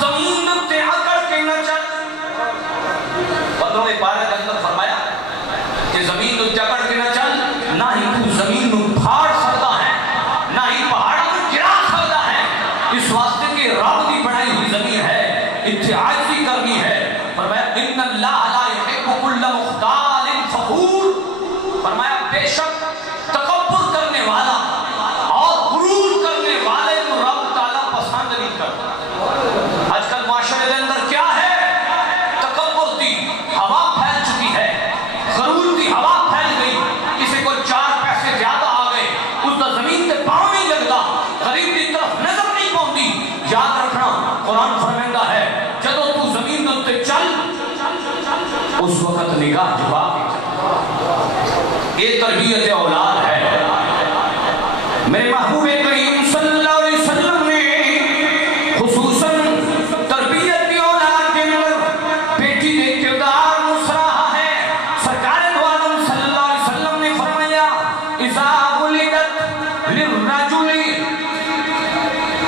زمین تے اکڑ کے نہ چل. بدروں میں پارے کے اندر فرمایا کہ زمین تو جکڑ کے نہ چل نہ ہی تو زمین نو پھاڑ سکتا ہے نہ ہی پہاڑوں کو گرا سکتا ہے. اس واسطے کہ رب کی بنائی ہوئی زمین ہے اتنے عاجزی کرنی ہے. فرمایا ان اللہ لا یحب کل مختال فخور فرمایا بے شک تکبر کرنے والا اور غرور کرنے والے کو رب تعالیٰ پسند نہیں کرتا. آج کل معاشرے کے اندر کیا ہے تکبر کی ہوا پھیل چکی ہے غرور کی ہوا پھیل گئی. کسی کو 4 پیسے زیادہ آ گئے اس کا زمین کے پاؤں نہیں لگتا غریب کی طرف نظر نہیں پاؤں. یاد رکھنا قرآن فرماتا ہے جدوں تو زمین تے چل اس وقت نگاہ جھکا کے. یہ تربیت اولاد ہے. میرے محبوب کریم صلی اللہ علیہ وسلم نے خصوصاً تربیت کی اولاد کے اندر بیٹی کے کردار کو سراہا ہے. سرکار دو عالم صلی اللہ علیہ وسلم نے فرمایا اذا ولدت للرجل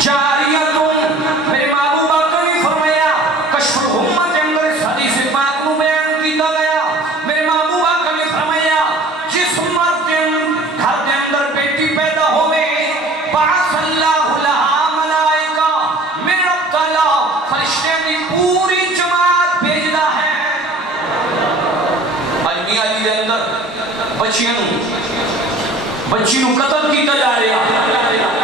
جاریۃ میرے محبوب آقا نے فرمایا کشف الامہ کے اندر اس حدیث پاک کو بیان کیا گیا. میرے محبوب آقا نے فرمایا جس مرد کے گھر کے اندر بیٹی پیدا ہوئے بعث اللہ لہا ملائکہ میرے رب تعالیٰ فرشتے کی پوری جماعت بھیجتا ہے. آج میاں جی کے اندر بچی نو قتل کیتا جا رہا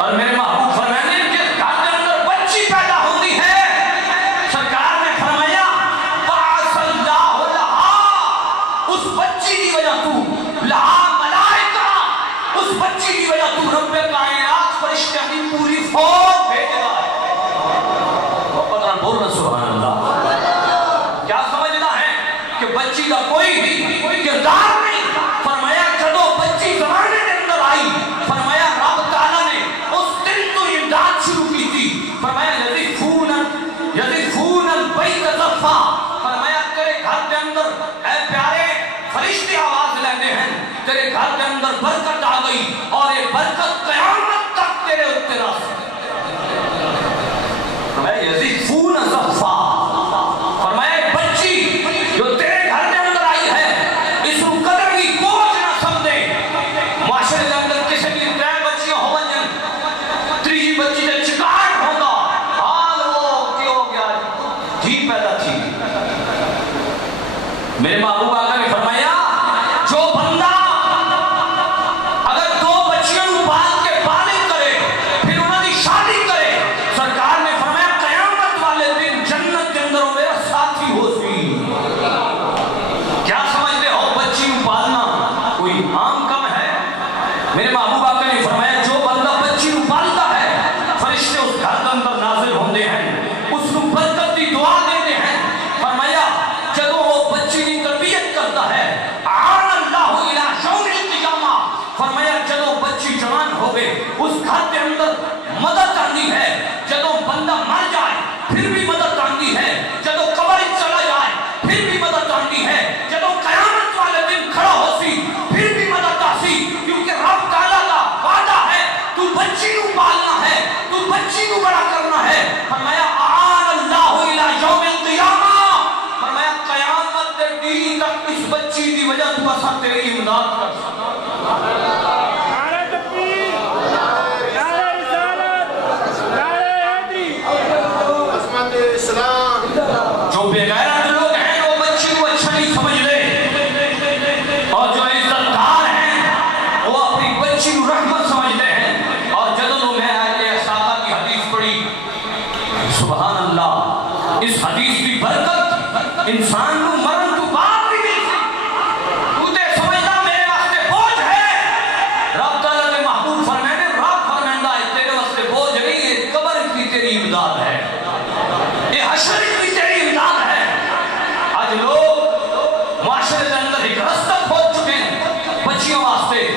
اور میرے محبوب فرماتے ہیں جس گھر کے اندر بچی پیدا ہوتی ہے سرکار نے فرمایا بعث اللہ لہا اس بچی کی وجہ تو لہا ملائکہ اس بچی کی وجہ تو رب کائنات فرشتے کی پوری فوج بھیجتا ہے. پتہ بول رہا سبحان اللہ. کیا سمجھنا ہے کہ بچی کا کوئی بھی کردار نہیں. فرمایا جدو بچی زمانے کے اندر آئی فرمایا رب تعالیٰ نے اس دن تو امداد شروع کی تھی. فرمایا یذفون البیت زفا فرمایا تیرے گھر کے اندر اے پیارے فرشتے آواز لیندے ہیں تیرے گھر کے اندر برکت آ گئی اور یہ برکت قیامت تک تیرے اتنے راست. فرمایا یذفون زفا فرمایا بچی جو تیرے گھر کے اندر آئی ہے اس کو قدر کی بوجھ نہ سمجھے. معاشرے کے اندر میرے محبوب آقا نے فرمایا جو بندہ اگر 2 بچیوں پال کے بالغ کرے پھر انہوں نے شادی کرے، سرکار نے فرمایا قیامت والے دن جنت کے اندر میرا ساتھی ہو سی۔ کیا سمجھتے ہو بچی پالنا کوئی عام کم ہے؟ میرے محبوب آقا نے فرمایا جو بندہ بچی پالتا ہے فرشتے اس گھر کے اندر نازل ہوندے ہیں، اس کو برکت دی دعا دیتے ہیں۔ فرمایا جدوں وہ بچی کی تربیت کرتا ہے آن اللہ الی یوم القیامہ، فرمایا جدوں بچی جوان ہو گئے اس گھر کے اندر مدد آندی ہے، جدوں بندہ مر جائے پھر بھی مدد آندی ہے، جدوں قبر چلا جائے پھر بھی مدد آندی ہے، جدوں قیامت والے دن کھڑا ہو سی پھر بھی مدد آسی، کیونکہ رب تعالیٰ کا وعدہ ہے تو بچی کو پالنا ہے، تو بچی کو بڑا کرنا ہے۔ فرمایا آن اللہ الی یوم القیامہ، فرمایا قیامت دے دن تک اس بچی دی وجہ تو اساں تیری امداد کر سکتے۔ نعرہ تکبیر، نعرہ رسالت، نعرہ حیدری، عظمت اسلام۔ جو بے غیرت لوگ ہیں وہ بچی کو اچھا نہیں سمجھتے، اور جو عزت دار ہیں وہ اپنی بچی کو رحمت سمجھتے ہیں۔ اور جدوں میں اہل صحابہ کی حدیث پڑھی، سبحان اللہ، اس حدیث کی برکت انسان کو مرن تو بعد بھی ملتی۔ تو تے سمجھتا میرے واسطے بوجھ ہے، رب تعالیٰ کے محبوب فرمانے رب فرمائندہ ہے تیرے واسطے بوجھ نہیں، یہ قبر کی تیری امداد ہے، یہ حشر کی تیری امداد ہے۔ آج لوگ معاشرے کے اندر ایک رستہ کھول چکے ہیں بچیوں واسطے۔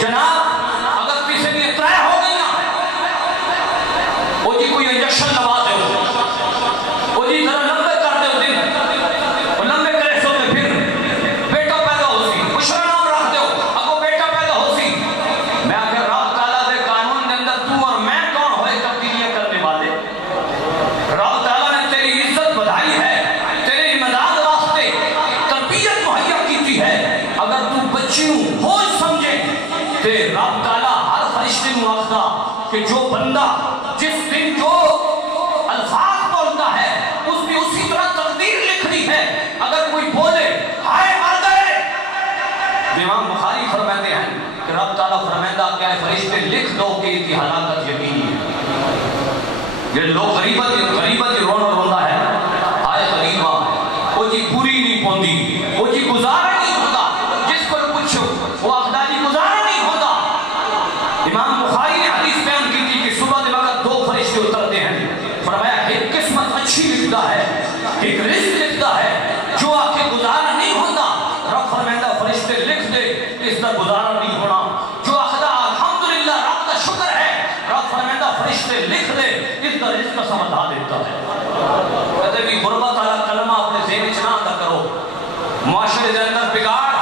جناب اگر کسی کی اطلاع ہو گئی نا، وہ جی کوئی انجیکشن لگا دے، وہ جی ذرا لمبے کر دے دن، وہ لمبے کرے سو تے پھر بیٹا پیدا ہو سی، بشرا نام رکھ دو اگو بیٹا پیدا ہو سی۔ میں آخر رب تعالیٰ دے قانون کے اندر تو اور میں کون ہوئے تبدیلیاں کرنے والے؟ رب تعالیٰ نے تیری عزت بدھائی ہے، تیرے امداد واسطے تربیت مہیا کیتی ہے۔ اگر تو بچیوں ہوش سمجھے تے رب تعالیٰ ہر فرشتے نو آخدا کہ جو بندہ جس دن جو الفاظ بولتا ہے اس میں اسی طرح تقدیر لکھنی ہے۔ اگر کوئی بولے ہائے مر گئے، امام بخاری فرماتے ہیں کہ رب تعالیٰ فرمائندہ کیا ہے فرشتے لکھ دو کہ ان کی ہلاکت یقینی ہے۔ یہ لوگ غریبت ہی روندا ہے، ہائے غریباں وہ جی پوری نہیں پوندی، وہ جی گزارا نہیں ہوتا، جس کو پوچھو وہ آخدا جی گزارا نہیں ہوتا۔ امام بخاری نے حدیث بیان کی تھی کہ صبح کے وقت 2 فرشتے اترتے ہیں، فرمایا ایک قسمت اچھی لکھتا ہے، ایک رزق لکھتا ہے، جو آ کے گزارا نہیں ہوتا رب فرمائندہ فرشتے لکھ دے اس کا گزارا نہیں ہونا، جو آخدا الحمدللہ رب کا شکر ہے رب فرمائندہ فرشتے لکھ دے اس کا رزق سمجھا دیتا ہے۔ کہتے بھی غربت والا کلمہ اپنے ذہن چ نہ ادا کرو، معاشرے کے اندر بگاڑ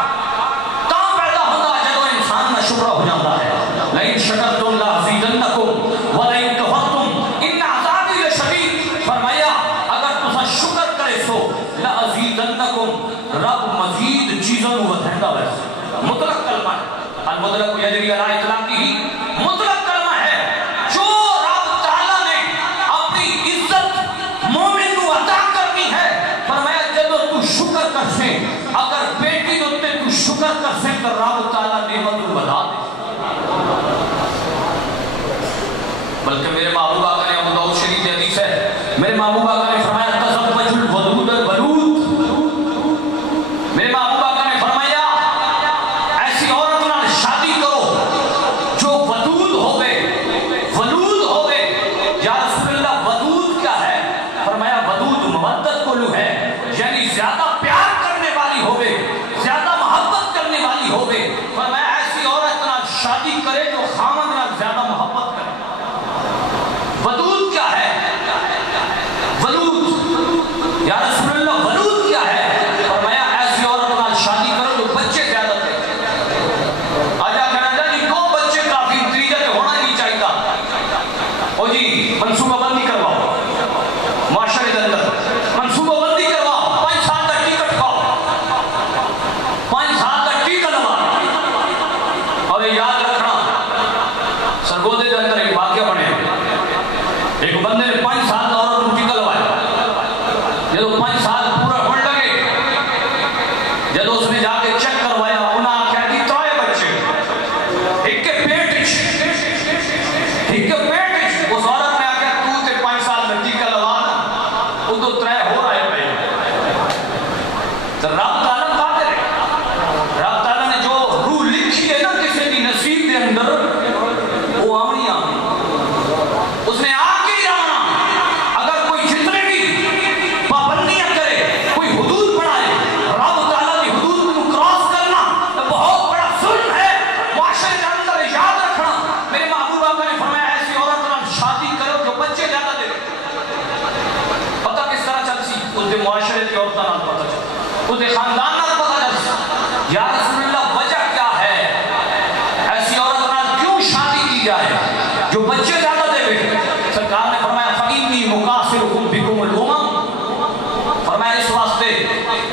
تاں پیدا ہوتا ہے جب انسان ناشکرا ہو جاتا ہے۔ لئن شکرتم لازیدنکم ولئن کفرتم ان عذابی لشدید، فرمایا اگر تسا شکر کرے سو لازیدنکم، رب مزید چیزوں کو بتائیں ویسے مطلق کلمہ ہے، المطلق یجری علی اطلاقہ، مطلق کلمہ ہے جو رب تعالیٰ نے اپنی عزت مومن کو عطا کرنی ہے۔ فرمایا جب تو شکر کر سے، اگر بیٹی ہوتے تو شکر کر سے تو رب تعالیٰ نعمت کو بتا دے۔ بلکہ میرے محبوب آقا نے ابو داؤد شریف کی حدیث ہے، میرے محبوب آقا نے فرمایا تزوج الودود الولود، میرے محبوب آقا نے فرمایا ایسی عورت نال شادی کرو جو ودود ہو گئے، ولود ہو گئے۔ یا رسول اللہ ودود کیا ہے؟ فرمایا ودود مودت کو لو ہے، یعنی زیادہ پیار کرنے والی ہو گئے، زیادہ محبت کرنے والی ہو گئے۔ فرمایا ایسی عورت نال شادی کرے جو خامد نال زیادہ محبت کرے۔ ودود کیا ہے؟ ولود، یا رسول اللہ ولود کیا ہے؟ فرمایا ایسی عورت نال شادی جب اس نے جا کے چیک کروایا انہاں آکھیا جی 3 بچے ایک کے پیٹ اس عورت نے آکھیا تو تے 5 سال میں ٹیکہ لگا نا وہ تو 3 ہو رہے پہ تو رب تعالیٰ قادر ہے رب تعالیٰ نے جو روح لکھی ہے نا کسی بھی نصیب کے اندر وہ آمنی اس نے آگے جانا اگر کوئی جتنے بھی پابندیاں کرے کوئی حدود بڑھائے رب تعالیٰ کی حدود کو کراس کرنا تو بہت بڑا ظلم ہے معاشرے کے اندر یاد رکھنا میرے محبوب آقا نے فرمایا ایسی عورت نال شادی کرو جو بچے زیادہ دے پتہ کس طرح چل سی اس دے معاشرے کی عورتوں نال پتہ چل اس دے خاندان نال پتہ چل سی یا رسول اللہ وجہ کیا ہے ایسی عورت نال کیوں شادی کی جائے جو بچے زیادہ دے سرکار نے فرمایا فَإِنِّي مُقَاصِرُكُمْ بِكُمُ الْأُمَمْ فرمایا اس واسطے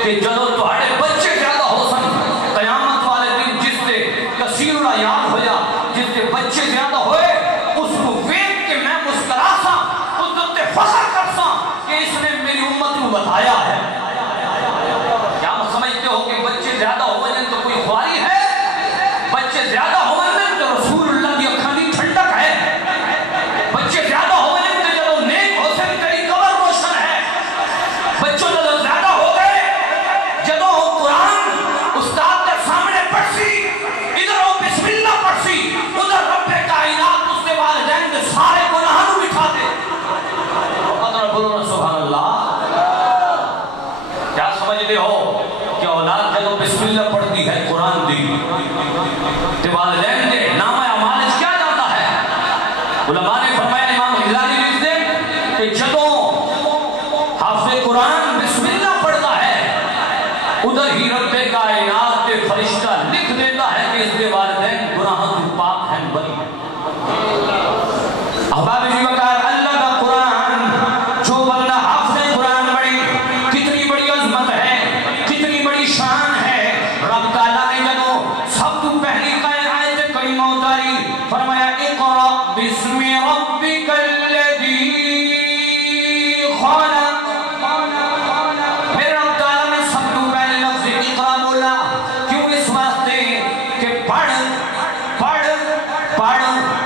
کہ جدو تہاڈے بچے زیادہ ہو سن قیامت والے دن جس سے کثیر العیال ہویا جس سے بچے زیادہ ہوئے اس کو ویکھ کے میں مسکرا سا اس تے فخر کر سا کہ اس نے میری امت کو بتایا ہے کیا آپ سمجھتے ہو کہ بچے زیادہ ہو جائیں تو کوئی خواری ہے بچے زیادہ ہو جائیں تو رسول اللہ کی اکھاں دی ٹھنڈک ہے بچے زیادہ ہو گئے تو جب نیک ہو سکے تیری قبر روشن ہے بچوں جب زیادہ ہو گئے جب قرآن استاد کے سامنے پڑھ سی ادھر وہ بسم اللہ پڑھ سی ادھر رب کائنات اس کے والدین کے سارے گناہوں مٹھا دے ادھر بولو نا سبحان اللہ کیا سمجھتے ہو کہ اولاد جب بسم اللہ پڑھتی ہے قرآن دی تو والدین کے نام اعمال کیا جاتا ہے علماء نے فرمایا امام غزالی لکھتے کہ جدوں حافظ قرآن بسم اللہ پڑھتا ہے ادھر ہی رب کائنات کے فرشتہ لکھ دیتا ہے کہ اس کے والدین گناہوں سے پاک ہیں بری احباب جی وقار اللہ کا قرآن جو بندہ حافظ قرآن پڑھے کتنی بڑی عظمت ہے کتنی بڑی شان ہے رب تعالیٰ نے جدوں سب تو پہلی آیت کریمہ اتاری فرمایا اقرأ بسم ربک الذی خلق میرے رب تعالیٰ نے سب تو پہلے لفظ اقرأ بولا کیوں اس واسطے کہ پڑھ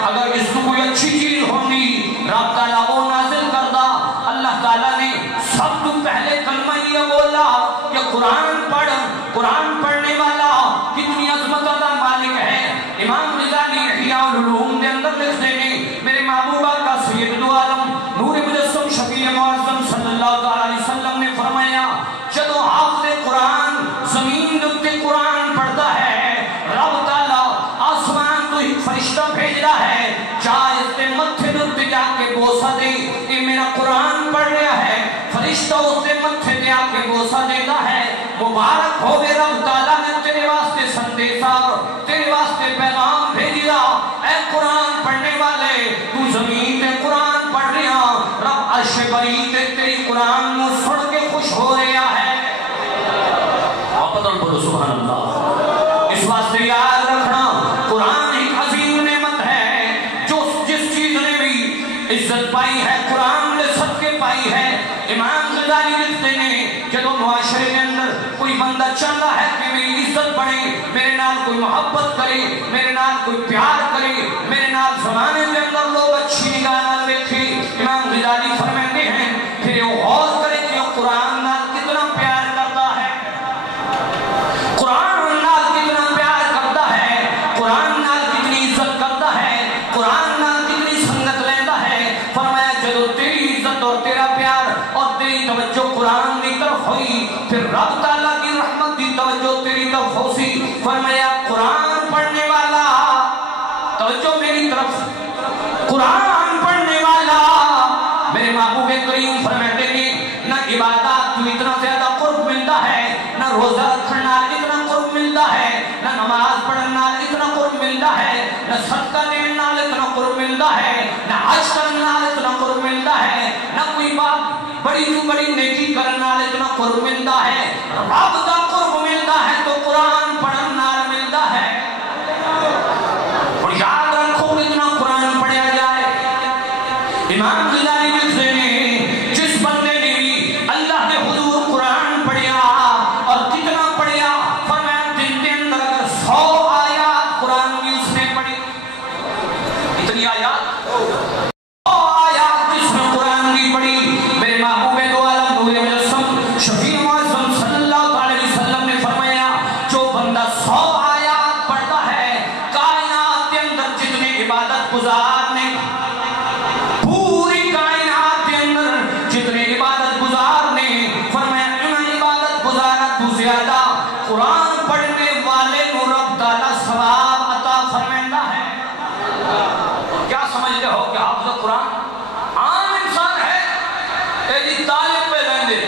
اگر اس کو کوئی اچھی چیز ہوگی رب تعالیٰ وہ نازل کردہ اللہ تعالیٰ نے سب تو پہلے کلمہ یہ بولا کہ قرآن پڑھ قرآن پڑھنے والا کتنی عظمت کا مالک ہے امام غزالی احیاء العلوم کے اندر لکھتے ہیں میرے محبوبہ کا سید دو عالم نور مجسم شفیع معظم صلی اللہ علیہ وسلم نے فرمایا جدو حافظ قرآن زمین دکتے قرآن پڑھتا ہے رب تعالیٰ آسمان تو ہی فرشتہ بھیج رہا ہے چاہے اس کے متھے دکتے جا کے بوسہ دے کہ میرا قرآن پڑھ رہا ہے فرشتہ اس کے متھے جا کے بوسہ دیتا ہے مبارک ہو گئے رب تعالیٰ نے تیرے واسطے سندیسہ تیرے واسطے پیغام بھیجیا اے قرآن پڑھنے والے تو زمین میں قرآن پڑھ رہا رب عرش بری تیری قرآن کو سن کے خوش ہو رہا ہے بولو سبحان اللہ اس واسطے یاد رکھنا قرآن ایک عظیم نعمت ہے جو جس چیز نے بھی عزت پائی ہے قرآن نے صدقے پائی ہے امام غزالی لکھتے ہیں جب معاشرے کے اندر کوئی بندہ چاہتا ہے کہ میری عزت بڑھے میرے نال کوئی محبت کرے میرے نال کوئی پیار کرے میرے نال زمانے کے اندر لوگ اچھی نگاہ نال دیکھے امام غزالی فرماتے ہیں پھر وہ غور کرے کہ قرآن نال کتنا پیار کرتا ہے قرآن نال کتنا پیار کرتا ہے قرآن نال کتنی عزت کرتا ہے قرآن نال کتنی سنگت لیتا ہے فرمایا جدو تیری عزت اور تیرا پیار اور تیری توجہ قرآن کی طرف ہوئی پھر رب تعالیٰ کی رحمت کی توجہ تیری طرف ہوسی فرمایا قرآن پڑھنے والا توجہ میری طرف قرآن پڑھنے والا میرے محبوب کریم فرماتے ہیں نہ عبادات تو اتنا زیادہ قرب ملتا ہے نہ روزہ رکھنا اتنا قرب ملتا ہے نہ نماز پڑھنا اتنا قرب ملتا ہے نہ صدقہ دینا اتنا قرب ملتا ہے نہ حج کرنا اتنا قرب ملتا ہے نہ کوئی بات بڑی جو بڑی نیکی کرنا اتنا قرب ملتا ہے رب کا قرب ملتا ہے تو قرآن پڑھنا ملتا ہے اور یاد رکھو اتنا قرآن پڑھا جائے امام غزالی لکھتے ہیں جس بندے نے اللہ کے حضور قرآن پڑھیا اور کتنا پڑھیا پڑھنے والے نو رب تعالیٰ ثواب عطا فرمائندا ہے. کیا سمجھتے ہو کہ حافظ قرآن عام انسان ہے؟ اے جی طالب پہ رہندے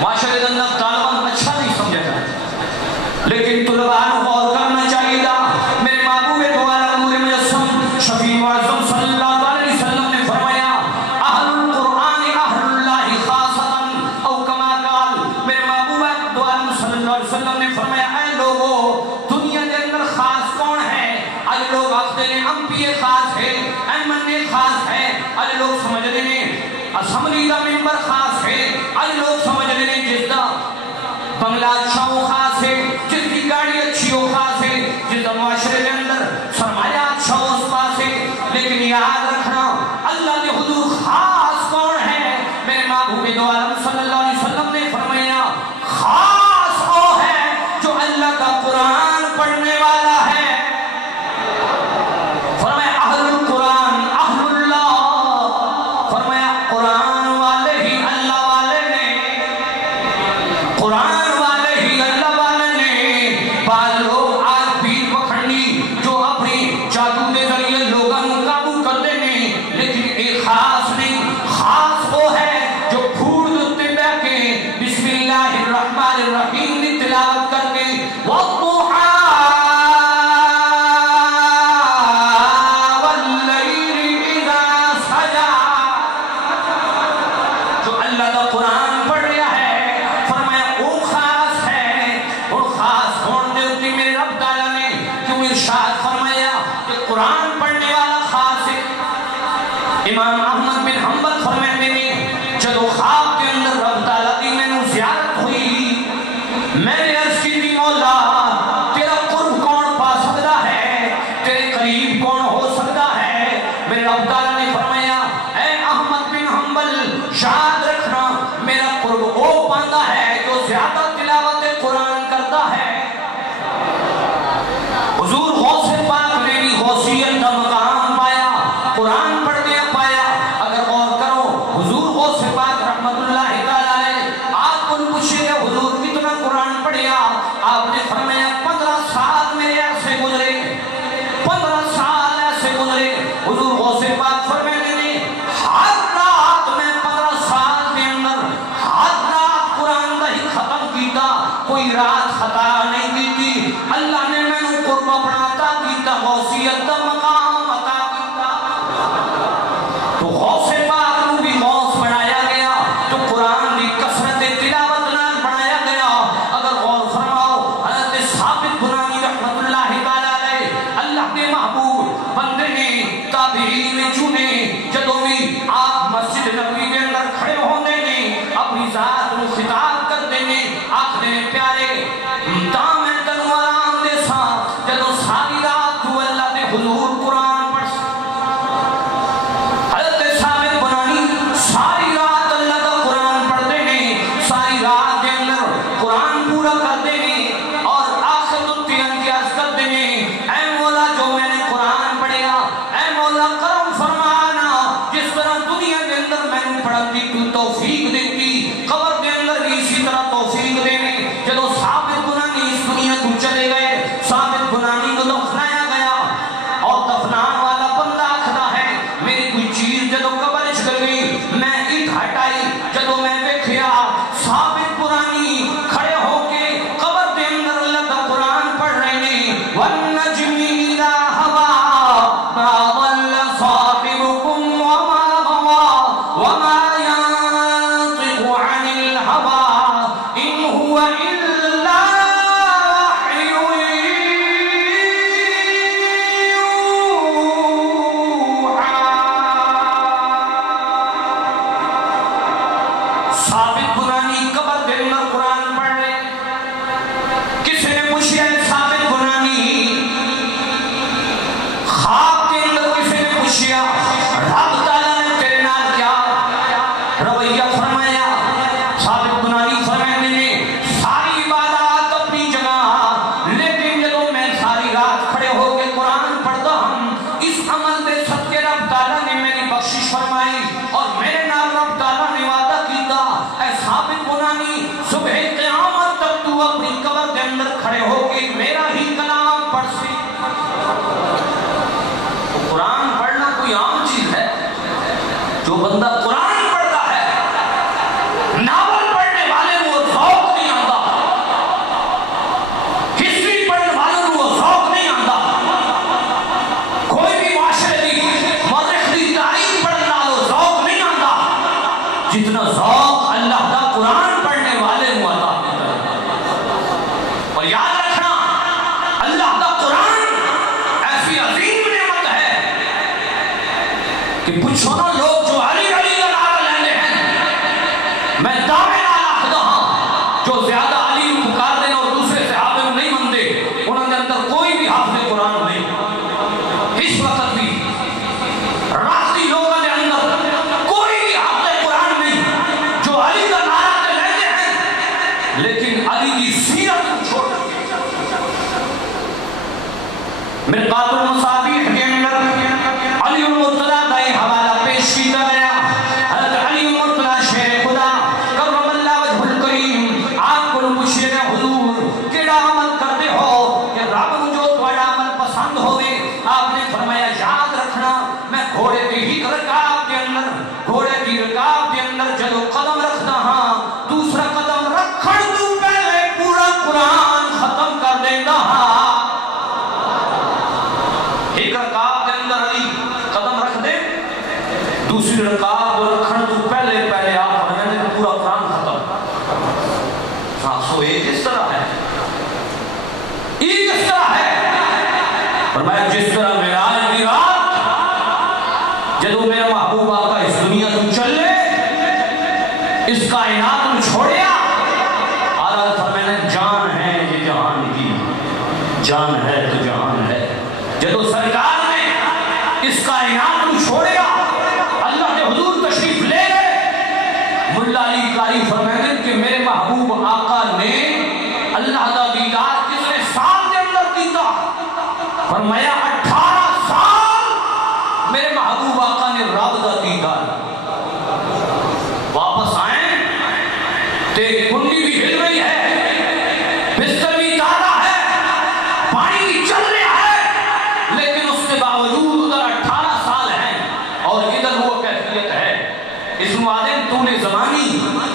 معاشرے کے اندر طالبان اچھا نہیں سمجھا جاتا، لیکن طلباء کو غور کرنا چاہیے. میرے محبوب دو عالم نور مجسم شفیع معظم صلی اللہ علیہ وسلم نے فرمایا اہل القرآن اہل اللہ خاصتاً او کما قال. میرے محبوب دو عالم صلی اللہ علیہ وسلم نے فرمایا اے لوگو دنیا کے اندر خاص کون ہے؟ آج لوگ آختے ہیں انبیاء خاص ہے، ایمن خاص ہے، آج لوگ سمجھ رہے ہیں اسمبلی کا ممبر خاص ہے، آج لوگ سمجھ رہے ہیں جس کا بنگلہ اچھا ہو خاص ہے، جس کی گاڑی اچھی ہو خاص ہے، جس کا معاشرے کے اندر سرمایہ اچھا ہو اس پاس ہے. لیکن یاد رکھنا اللہ کے حضور خاص کون ہے؟ میرے محبوب دو عالم صلی اللہ علیہ وسلم نے فرمایا خاص وہ ہے جو اللہ کا قرآن پڑھنے والا ہے. فرمایا اہل القرآن اہل اللہ، فرمایا قرآن والے ہی اللہ والے نے، قرآن والے ہی اللہ والے نے. بعض لوگ آج پیر پکھڑنی جو اپنی جادو کے ذریعے لوگوں کو قابو کرتے ہیں، لیکن ایک خاص نہیں، خاص وہ ہے جو پھوڑ دتے بیٹھ کے بسم اللہ الرحمن الرحیم کی تلاوت کر کے وَالضُّحَىٰ وَاللَّيْلِ إِذَا سَجَىٰ، جو اللہ کا قرآن پڑھ رہا ہے فرمایا وہ خاص ہے. اور خاص ہون دے اتی میرے رب تعالیٰ نے کیوں ارشاد فرمایا کہ قرآن پڑھنے والا خاص ہے. امام احمد بن حنبل فرماتے ہیں جدو خواب کے اندر رب تعالیٰ کی میں نے زیارت ہوئی، میں نے عرض کی تھی مولا تیرا قرب کون پا سکتا ہے، تیرے قریب کون ہو سکتا ہے؟ میرے رب تعالیٰ نے فرمایا اے احمد بن حنبل یاد رکھنا میرا قرب وہ پاندہ ہے جو زیادہ تلاوت قرآن کرتا ہے. حضور غوث پاک نے بھی غوثیت کا مقام پایا، قرآن پڑھنے پایا. اگر غور کرو حضور غوث پاک رحمت اللہ تعالیٰ علیہ آپ کو پوچھے گا حضور کتنا قرآن پڑھیا؟ آپ نے فرمایا 15 سال میرے ایسے گزرے، 15 سال ایسے گزرے. حضور غوث پاک فرماتے ہیں ہر رات میں 15 سال کے اندر ہر رات قرآن کا ہی ختم کیتا، کوئی رات خطا نہیں کی تھی. اللہ نے میں نے قرب اپنا عطا کیتا، غوثیت کا مقام عطا کیتا. تو غوث پاک کو بھی غوث بنایا گیا، تو قرآن کی کثرت تلاوت نال بنایا گیا. اگر غور فرماؤ حضرت ثابت بنانی رحمت اللہ تعالیٰ علیہ اللہ کے محبوب بندے نے تابعین میں چنے جدوں بھی آپ مسجد نبوی کے اندر کھڑے ہوندے نے اپنی ذات کو خطاب کرتے نے آخر نے پیارے تاں میں تنو آرام دے سا جدوں ساری رات تو اللہ دے حضور قرآن پڑھ حضرت ثابت بنانی ساری رات اللہ کا قرآن پڑھتے نے، ساری رات کے اندر قرآن پورا کرتے نے اور آخر دتی انکیاز کرتے نے اے مولا جو میں نے قرآن پڑھیا اے مولا کرم فرمانا جس طرح دنیا کے اندر میں نے پڑھتی تو توفیق دیتی قبر کے اندر بھی اسی طرح توفیق دینے. جدو ثابت بنانی اس رہے ہو کہ میرا ہی کلام پڑھ سی. تو قرآن پڑھنا کوئی عام چیز ہے؟ جو بندہ قرآن پڑھتا ہے، ناول پڑھنے والے وہ ذوق نہیں آتا، ہسٹری پڑھنے والوں وہ ذوق نہیں آتا، کوئی بھی معاشرے کی مورخ کی تاریخ پڑھنے والوں ذوق نہیں آتا جتنا ذوق اللہ کا قرآن پڑھنے والے کو آتا. اور یاد رکھنا، اللہ کا قرآن ایسی عظیم نعمت ہے کہ پوچھو نا لوگ جو علی علی کا نعرہ لینے ہیں، میں دعوے نال آخدا ہاں جو زیادہ علی کو پکار دیں اور دوسرے صحابے کو نہیں منتے، انہوں نے اندر کوئی بھی حافظ قرآن نہیں. اس وقت بھی راستی لوگوں کے اندر کوئی بھی حافظ قرآن نہیں جو علی کا نعرہ تے لیتے ہیں لیکن علی کی سیرت کو چھوڑ. مرقات المصابیح کے اندر علی المرتضیٰ کا یہ حوالہ پیش کیا گیا. حضرت علی المرتضیٰ شیر خدا کرم اللہ وجہ الکریم آپ کو پوچھے گا حضور کیڑا عمل کرتے ہو کہ رب مجھے تھوڑا عمل پسند ہوئے؟ آپ نے فرمایا یاد رکھنا میں گھوڑے کی ہی رکاب کے اندر، گھوڑے کی رکاب کے اندر جدو قدم رکھتا ہاں، دوسرا قدم رکھن تو پہلے پورا قرآن ختم کر دیتا ہاں. ایک رکاب کے اندر علی قدم رکھ دے، دوسری رکاب رکھن تو پہلے پہلے آپ فرماتے ہیں پورا قرآن ختم. سو ایک اس طرح ہے، ایک اس طرح ہے. فرمایا جس طرح معراج کی رات جدو میرا محبوب آقا اس دنیا تو چلے، اس کائنات کو چھوڑیا، آلہ فرمانے جان ہے یہ جہان کی، جان ہے تو جہان ہے. جدو سرکار نے اس کائنات کو چھوڑیا، اللہ کے حضور تشریف لے گئے. ملا علی قاری فرماتے کہ میرے محبوب آقا نے اللہ کا دیدار کتنے سال کے اندر کیتا؟ فرمایا 18 سال میرے محبوب آقا نے رب کا دیدار. واپس آئیں تے کنڈی بھی ہل رہی ہے، بستر بھی تازہ ہے، پانی بھی چل رہا ہے، لیکن اس کے باوجود ادھر 18 سال ہیں اور ادھر وہ کیفیت ہے. اس معادن طول زمانی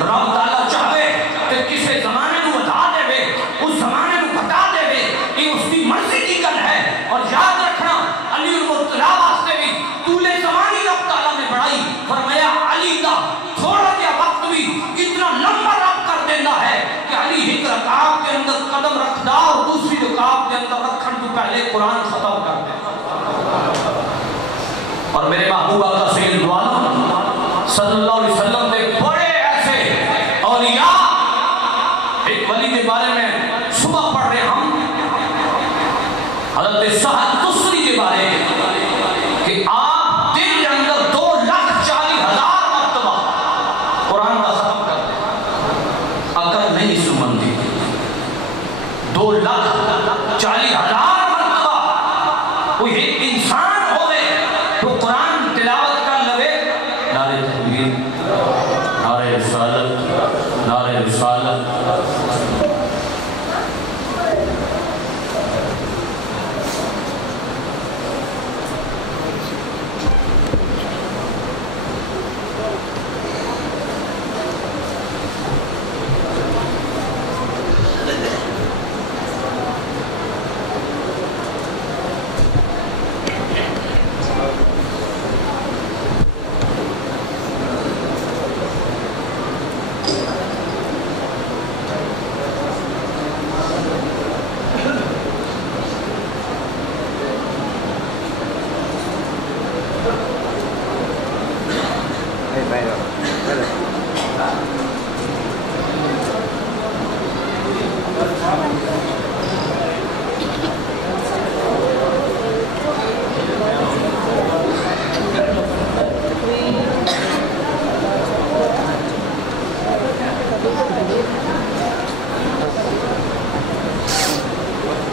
رب تعالیٰ چاہے کہ کسے زمانے کو بتا دے وے، اس زمانے کو بتا دے وے، یہ اس کی مرضی کی گل ہے. اور یاد رکھنا علی المرتضیٰ واسطے بھی طول زمانی رب تعالیٰ نے بڑھائی. فرمایا علی کا تھوڑا کیا وقت بھی اتنا لمبا رب کر دینا ہے کہ علی ایک رکاب کے اندر قدم رکھدا اور دوسری رکاب کے اندر رکھن تو پہلے قرآن ختم کر دے. اور میرے محبوب آقا سید دو عالم صلی اللہ علیہ وسلم نے بڑے ایسے اولیاء، ایک ولی کے بارے میں صبح پڑھ رہے ہم، حضرت سعد تستری کے بارے کہ آپ دن کے اندر 2,40,000 مرتبہ قرآن کا ختم کرتے ہیں. اگر نہیں سمندی 2,40,000 مرتبہ کوئی ایک انسان ہوئے تو قرآن تلاوت کر لگے. نعرہ تکبیر، نعرہ رسالت، نعرہ رسالت.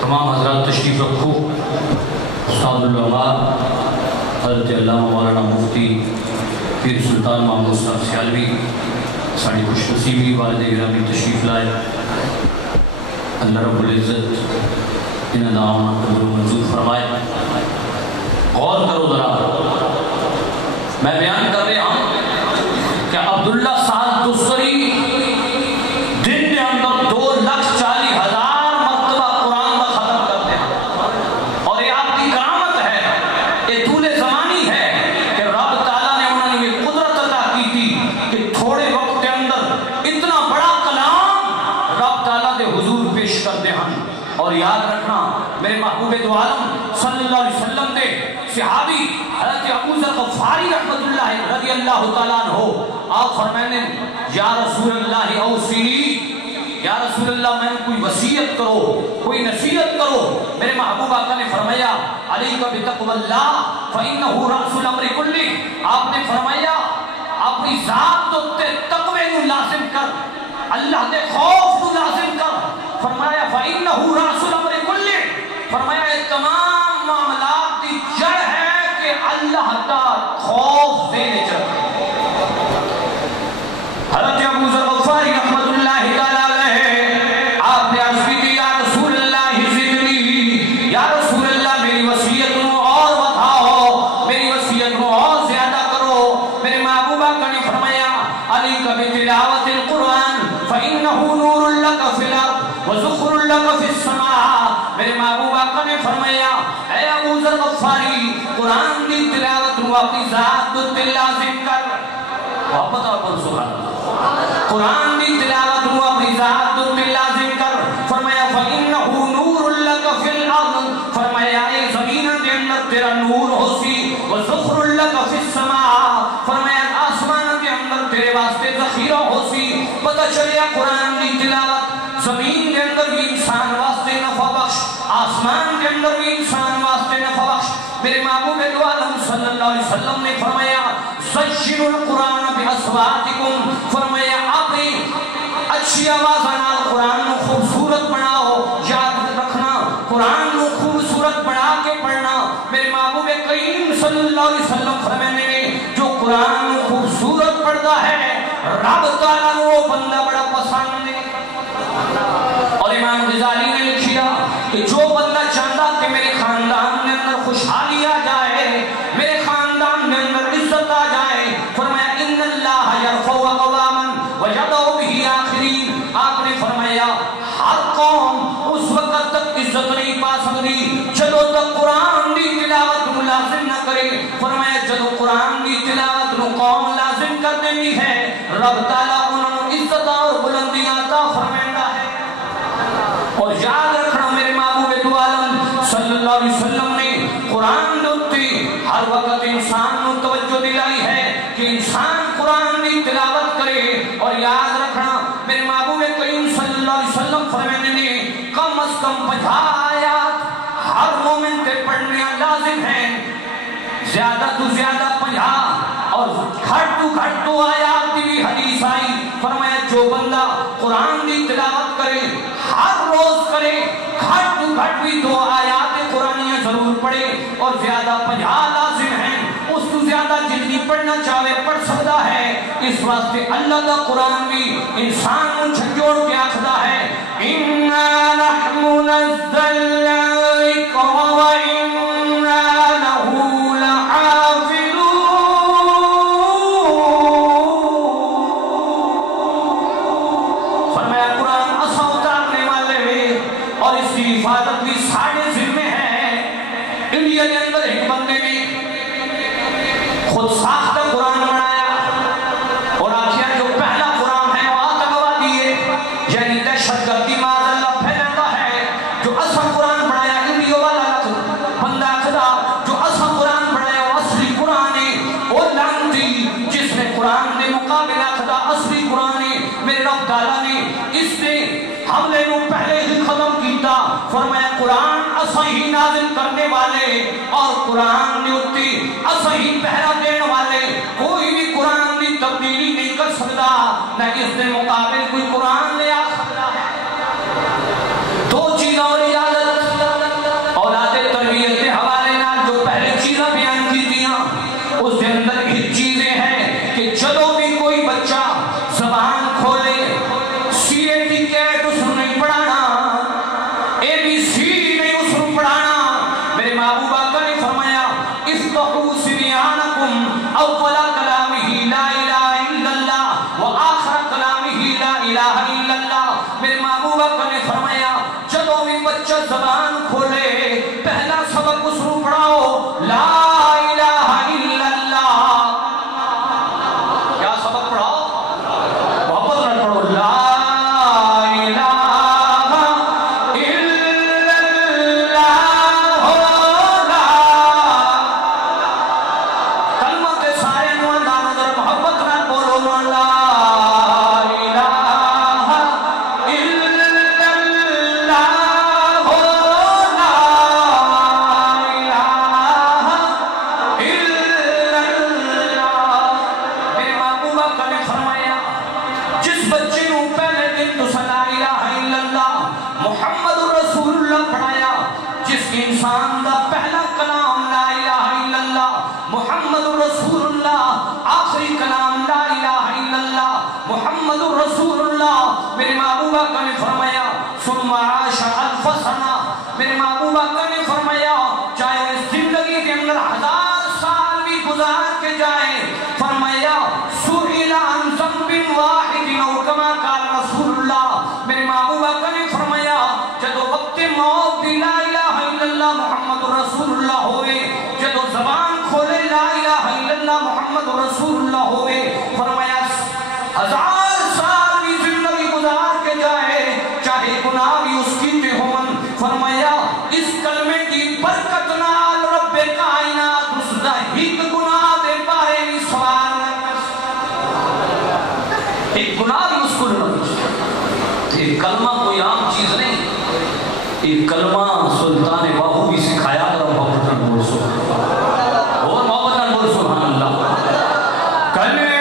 تمام حضرات تشریف رکھو. استاد العلماء حضرت علامہ مولانا مفتی پیر سلطان محمود صاحب سیالوی ساری خوش نصیبی والد گرامی تشریف لائے. اللہ رب العزت ان دعوات کو منظور فرمائے. غور کرو ذرا، میں بیان کر رہا ہوں کہ عبداللہ سعد تستری دن کے اندر 2,40,000 مرتبہ قرآن کا ختم کرتے ہیں، اور یہ آپ کی کرامت ہے، یہ طول زمانی ہے کہ رب تعالیٰ نے انہوں نے یہ قدرت عطا کی تھی کہ تھوڑے وقت کے اندر اتنا بڑا کلام رب تعالیٰ دے حضور پیش کرتے ہیں. اور یاد رکھنا میرے محبوب دو عالم صلی اللہ علیہ وسلم دے صحابی حضرت ابو ذر غفاری رحمت اللہ رضی اللہ تعالیٰ عنہ آپ فرمانے یا رسول اللہ اوصینی، یا رسول اللہ میں نے کوئی وصیت کرو، کوئی نصیحت کرو. میرے محبوب آقا نے فرمایا علیک بتقوی اللہ فإنہ رأس الامر کلہ. آپ نے فرمایا اپنی ذات تو تقوی نو لازم کر، اللہ دے خوف تو لازم کر. فرمایا فإنہ رأس الامر کلہ، فرمایا یہ تمام معاملات کی جڑ ہے کہ اللہ کا خوف دینے چاہتے. حضرت ابو ذر غفاری رحمت اللہ تعالیٰ علیہ آپ نے عرض کی یا رسول اللہ زدنی، یا رسول اللہ میری وصیت نو اور بتاؤ، میری وصیت نو اور زیادہ کرو. میرے محبوب آقا نے فرمایا علیک بتلاوت القرآن فإنہ نور لک فی الارض وذخر لک فی السماء. میرے محبوب آقا نے فرمایا اے ابو ذر غفاری قرآن دی تلاوت نو اپنی ذات تو لازم کر. محبت اور پر سبحان اللہ، قرآن دی تلاوت نو اپنی ذات تو لازم کر. فرمایا فإنہ نور لک فی الارض، فرمایا اے زمین کے اندر تیرا نور ہو سی، وذخر لک فی السماء، فرمایا آسمان کے اندر تیرے واسطے ذخیرہ ہو سی. پتہ چلیا قرآن دی تلاوت زمین کے اندر بھی انسان واسطے نفع بخش، آسمان کے اندر بھی انسان واسطے نفع بخش. میرے محبوب دو عالم صلی اللہ علیہ وسلم نے فرمایا زشروا القرآن باصواتکم، فرمایا اپنی اچھی آواز نال قرآن کو خوبصورت بناؤ. یاد رکھنا قرآن کو خوبصورت بنا کے پڑھنا. میرے محبوب کریم صلی اللہ علیہ وسلم فرمانے میں جو قرآن کو خوبصورت پڑھتا ہے رب تعالیٰ کو وہ بندہ بڑا پسند ہے. اور امام غزالی نے لکھیا کہ جو بندہ چاہتا کہ میرے خاندان کے اندر خوشحالی آ جائے، میرے خاندان کے اندر عزت آ جائے، فرمایا ان اللہ یرفع اقواما ویضع به آخرین. آپ نے فرمایا ہر قوم اس وقت تک عزت نہیں پا سکتی جدو تک قرآن دی تلاوت کو لازم نہ کرے. فرمایا جدو قرآن دی تلاوت کو قوم لازم کر دینی ہے رب تعالیٰ انہوں نے عزت اور بلندیاں عطا فرمائندا ہے. اور یاد رکھنا میرے محبوب دو عالم صلی اللہ علیہ وسلم نے قرآن دوتی ہر وقت انسان کو توجہ دلائی ہے کہ انسان قرآن کی تلاوت کرے. اور یاد رکھنا میرے محبوب کریم صلی اللہ علیہ وسلم فرمانے نے کم از کم 50 آیات ہر مومن تے پڑھنے لازم ہیں، زیادہ تو زیادہ 50 اور گھٹ تو گھٹ 2 آیات کی حدیث آئی. فرمایا جو بندہ قرآن کی تلاوت کرے ہر روز کرے گھٹ تو گھٹ بھی 2 آیات قرآنیاں ضرور پڑھے اور زیادہ 50 لازم ہیں. اس تو زیادہ جتنی پڑھنا چاہے پڑھ سکتا ہے. اس واسطے اللہ کا قرآن بھی انسان کو جھنجھوڑ کے آخدا ہے اِنَّا نَحْنُ نَزَّلْنَا الذِّكْرَ وَإِنَّا لَهُ لَحَافِظُونَ. فرمایا قرآن اساں اتارنے والے اور اس کی حفاظت بھی سارے ذمہ ہے. انڈیا کے اندر ایک بندے نے خود ساختہ قرآن بنایا اور آخیا جو پہلا قرآن ہے وہ آتکوا دیئے، یعنی دہشت گردی معاذ اللہ پھیلاتا ہے. جو اصل قرآن بنایا انڈیا والا بندہ خدا جو اصل قرآن بنایا وہ اصلی قرآن ہے. وہ لعنتی جس نے قرآن نے مقابلہ خدا اصلی قرآن ہے. میرے رب تعالیٰ نے اس نے حملے کو پہلے ہی ختم کیتا. فرمایا قرآن اساں ہی نازل کرنے والے اور قرآن نے اتی اساں ہی پہرا دینے والے. کوئی بھی قرآن کی تبدیلی نہیں کر سکتا، نہ اس نے مقابل کوئی قرآن لے آ سکتا ہے. 2 چیزیں اور اجازت اولاد تربیت کے حوالے نال جو پہلے چیزیں بیان کی دیا اس کے اندر ایک چیزیں ہیں کہ جدو بھی کوئی بچہ زبان کھولے CAT اس نہیں پڑھانا. بچہ زبان کھولے پہلا سبق اس کو پڑھاؤ لا الہ الا اللہ. کیا سبق پڑھاؤ؟ محبت نہ پڑھو لا میرے محبوبہ کا نے فرمایا ثم عاش الف سنہ. میرے محبوبہ کا نے فرمایا چاہے اس زندگی کے اندر 1000 سال بھی گزار کے جائے فرمایا سئل عن ذنب واحد او کما قال رسول اللہ. میرے محبوبہ کا نے فرمایا جب وقت موت بھی لا الہ الا اللہ محمد رسول اللہ ہوئے جب زبان کھولے لا الہ الا اللہ محمد رسول اللہ ہوئے فرمایا 1000 سال بھی زندگی گزار کے جائے چاہے گناہ بھی اس کی ہون فرمایا اس کلمے کی برکت نال رب کائنات اس دا ایک گناہ دے بارے بھی سوال نہ کر. ایک گناہ بھی اس کو نہ پوچھے. ایک کلمہ کوئی عام چیز نہیں. ایک کلمہ سلطان باہو بھی سکھایا اور محبت نہ بول سبحان اللہ. کلمے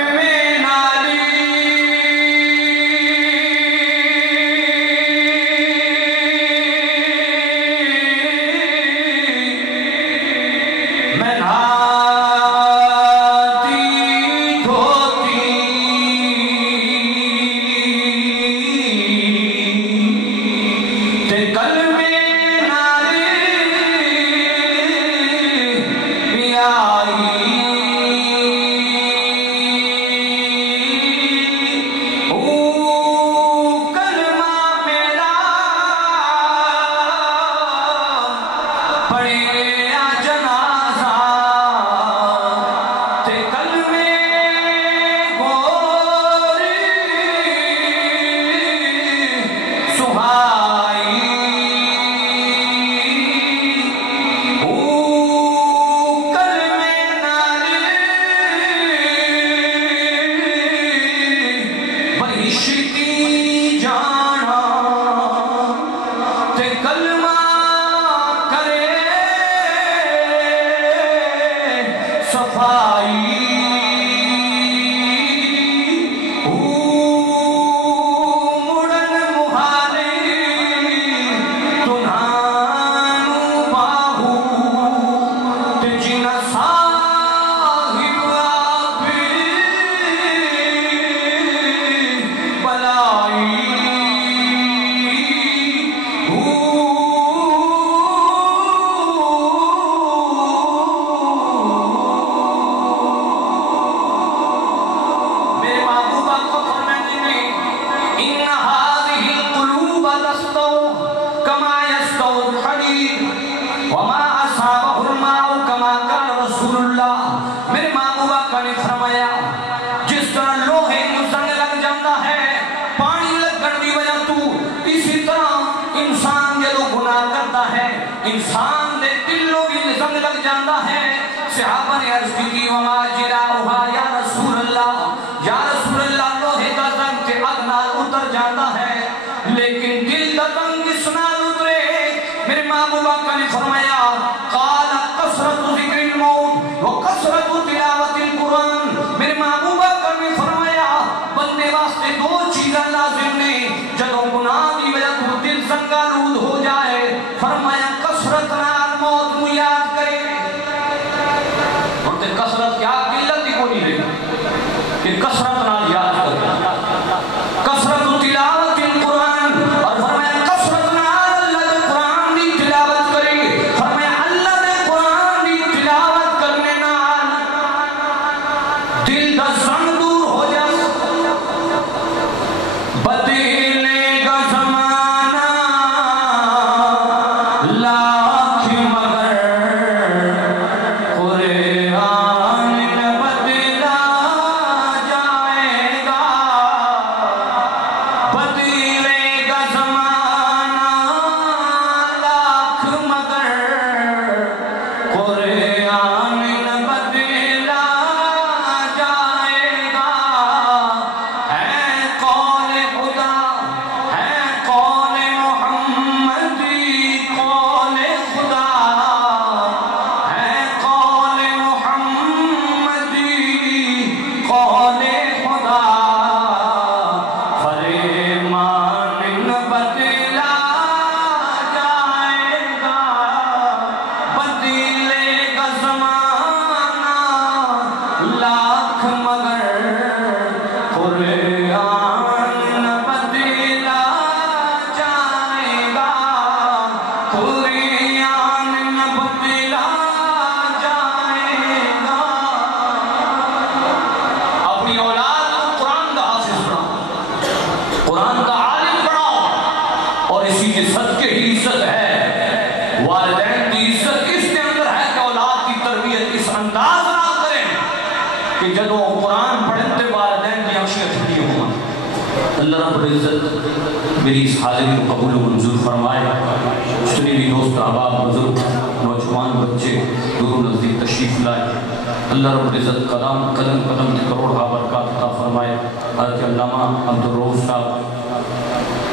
انسان دے دلوں بھی زنگ لگ جاندہ ہے. صحابہ نے عرض کی وما جلاؤہا یا رسول اللہ لوہے دا زنگ تے اگ نال اتر جاندہ ہے لیکن دل دا زنگ اس نال اترے. میرے محبوبہ کا نے فرمایا قال کثرت ذکر الموت و کثرت تلاوت القرآن. میرے محبوبہ کا نے فرمایا بندے واسطے 2 چیزیں لازم نے جدوں گناہ کی وجہ تو دل زنگالود ہو جائے فرمایا کثرت نال موت کو یاد کرے. اور کثرت کیا قلت ہی کو نہیں رہی کہ کثرت نال یاد کرے. کثرت تلاوت القرآن اور فرمایا کثرت نال اللہ دے قرآن دی تلاوت کرے. فرمایا اللہ دے قرآن دی تلاوت کرنے نال دل دا زنگ دور ہو جائے. بدلے گا زمانہ لاکھ مگر قرآن نہ بدلا جائے گا بدلے گا زمانہ لاکھ مگر قرآن نہ بدلا جائے گا ہے قول خدا ہے قول محمدی قول خدا ہے قول محمدی قول خدا فرمان نہ بدلا جائے گا بدلے گا زمانہ لاکھ مگر قرآن نہ بدلا جائے گا قرآن نہ بدلا جائے گا اپنی اولاد کو قرآن کا حافظ بناؤ قرآن کا عالم بناؤ اور اسی کے صدقے ہی عزت ہے والدین کی عزت اس کے اندر ہے کہ اولاد کی تربیت اس انداز نہ کریں کہ جب وہ قرآن پڑھیں تو والدین کی آنکھیں ٹھنڈی ہوں اللہ رب العزت میری اس حاضری کو قبول و منظور فرمائے جتنے بھی دوست احباب بزرگ نوجوان بچے دور نزدیک تشریف لائے اللہ رب العزت قدم قدم قدم کی کروڑ برکات عطا فرمائے حضرت علامہ عبدالرؤوف صاحب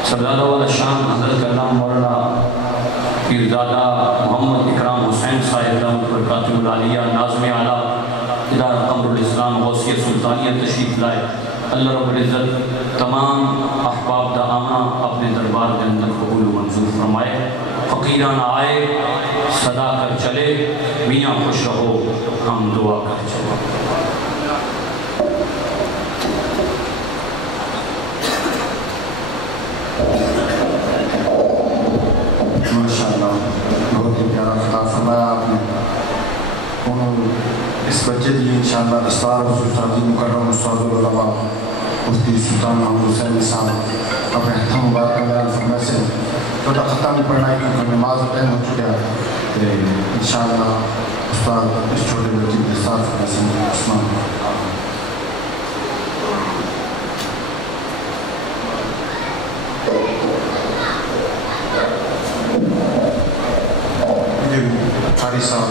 سردادہ والا شان حضرت علامہ مولانا پیرزادہ محمد اکرام حسین صاحب علامہ برکات العالیہ ناظم اعلیٰ ادارہ قمر الاسلام غوثیہ سلطانیہ تشریف لائے اللہ رب العزت تمام احباب دا آمنہ اپنے دربار کے اندر قبول و منظور فرمائے فقیران آئے صدا کر چلے میاں خوش رہو ہم دعا کر چلے ماشاءاللہ بہت ہی پیارا خطاب فرمایا آپ نے اس بچے کی انشاءاللہ دستار حضور تعظیم مکرم استاد العلماء مفتی سلطان محمود حسین صاحب اپنے ہاتھوں مبارک بیان فرمائے سے چھوٹا خطہ نہیں پڑھنا ہے کیونکہ نماز ٹائم ہو چکا ہے انشاءاللہ استاد اس چھوٹے بچے کی دستار فرمائے سے عثمان قاری صاحب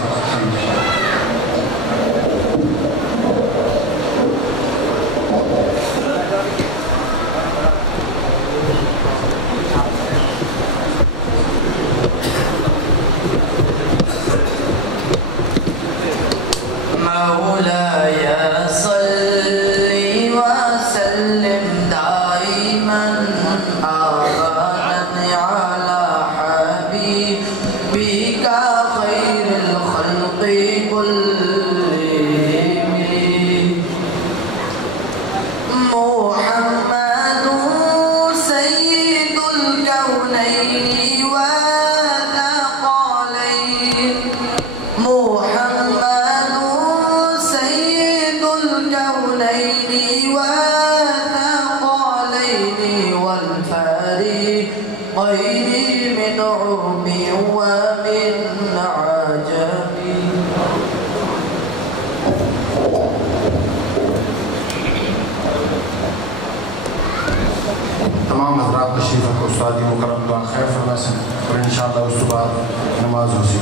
مولاي صل وسلم دائما أبدا على حبيبك خير الخلق كلهم محمد سيد الكونين والثقلين محمد سيد الكونين والثقلين والفريقين من عرب ومن عجب تمام حضرات تشریف کو استادی مکرم دعا خیر فرمائے سے اور انشاءاللہ اس کے بعد نماز ہو سی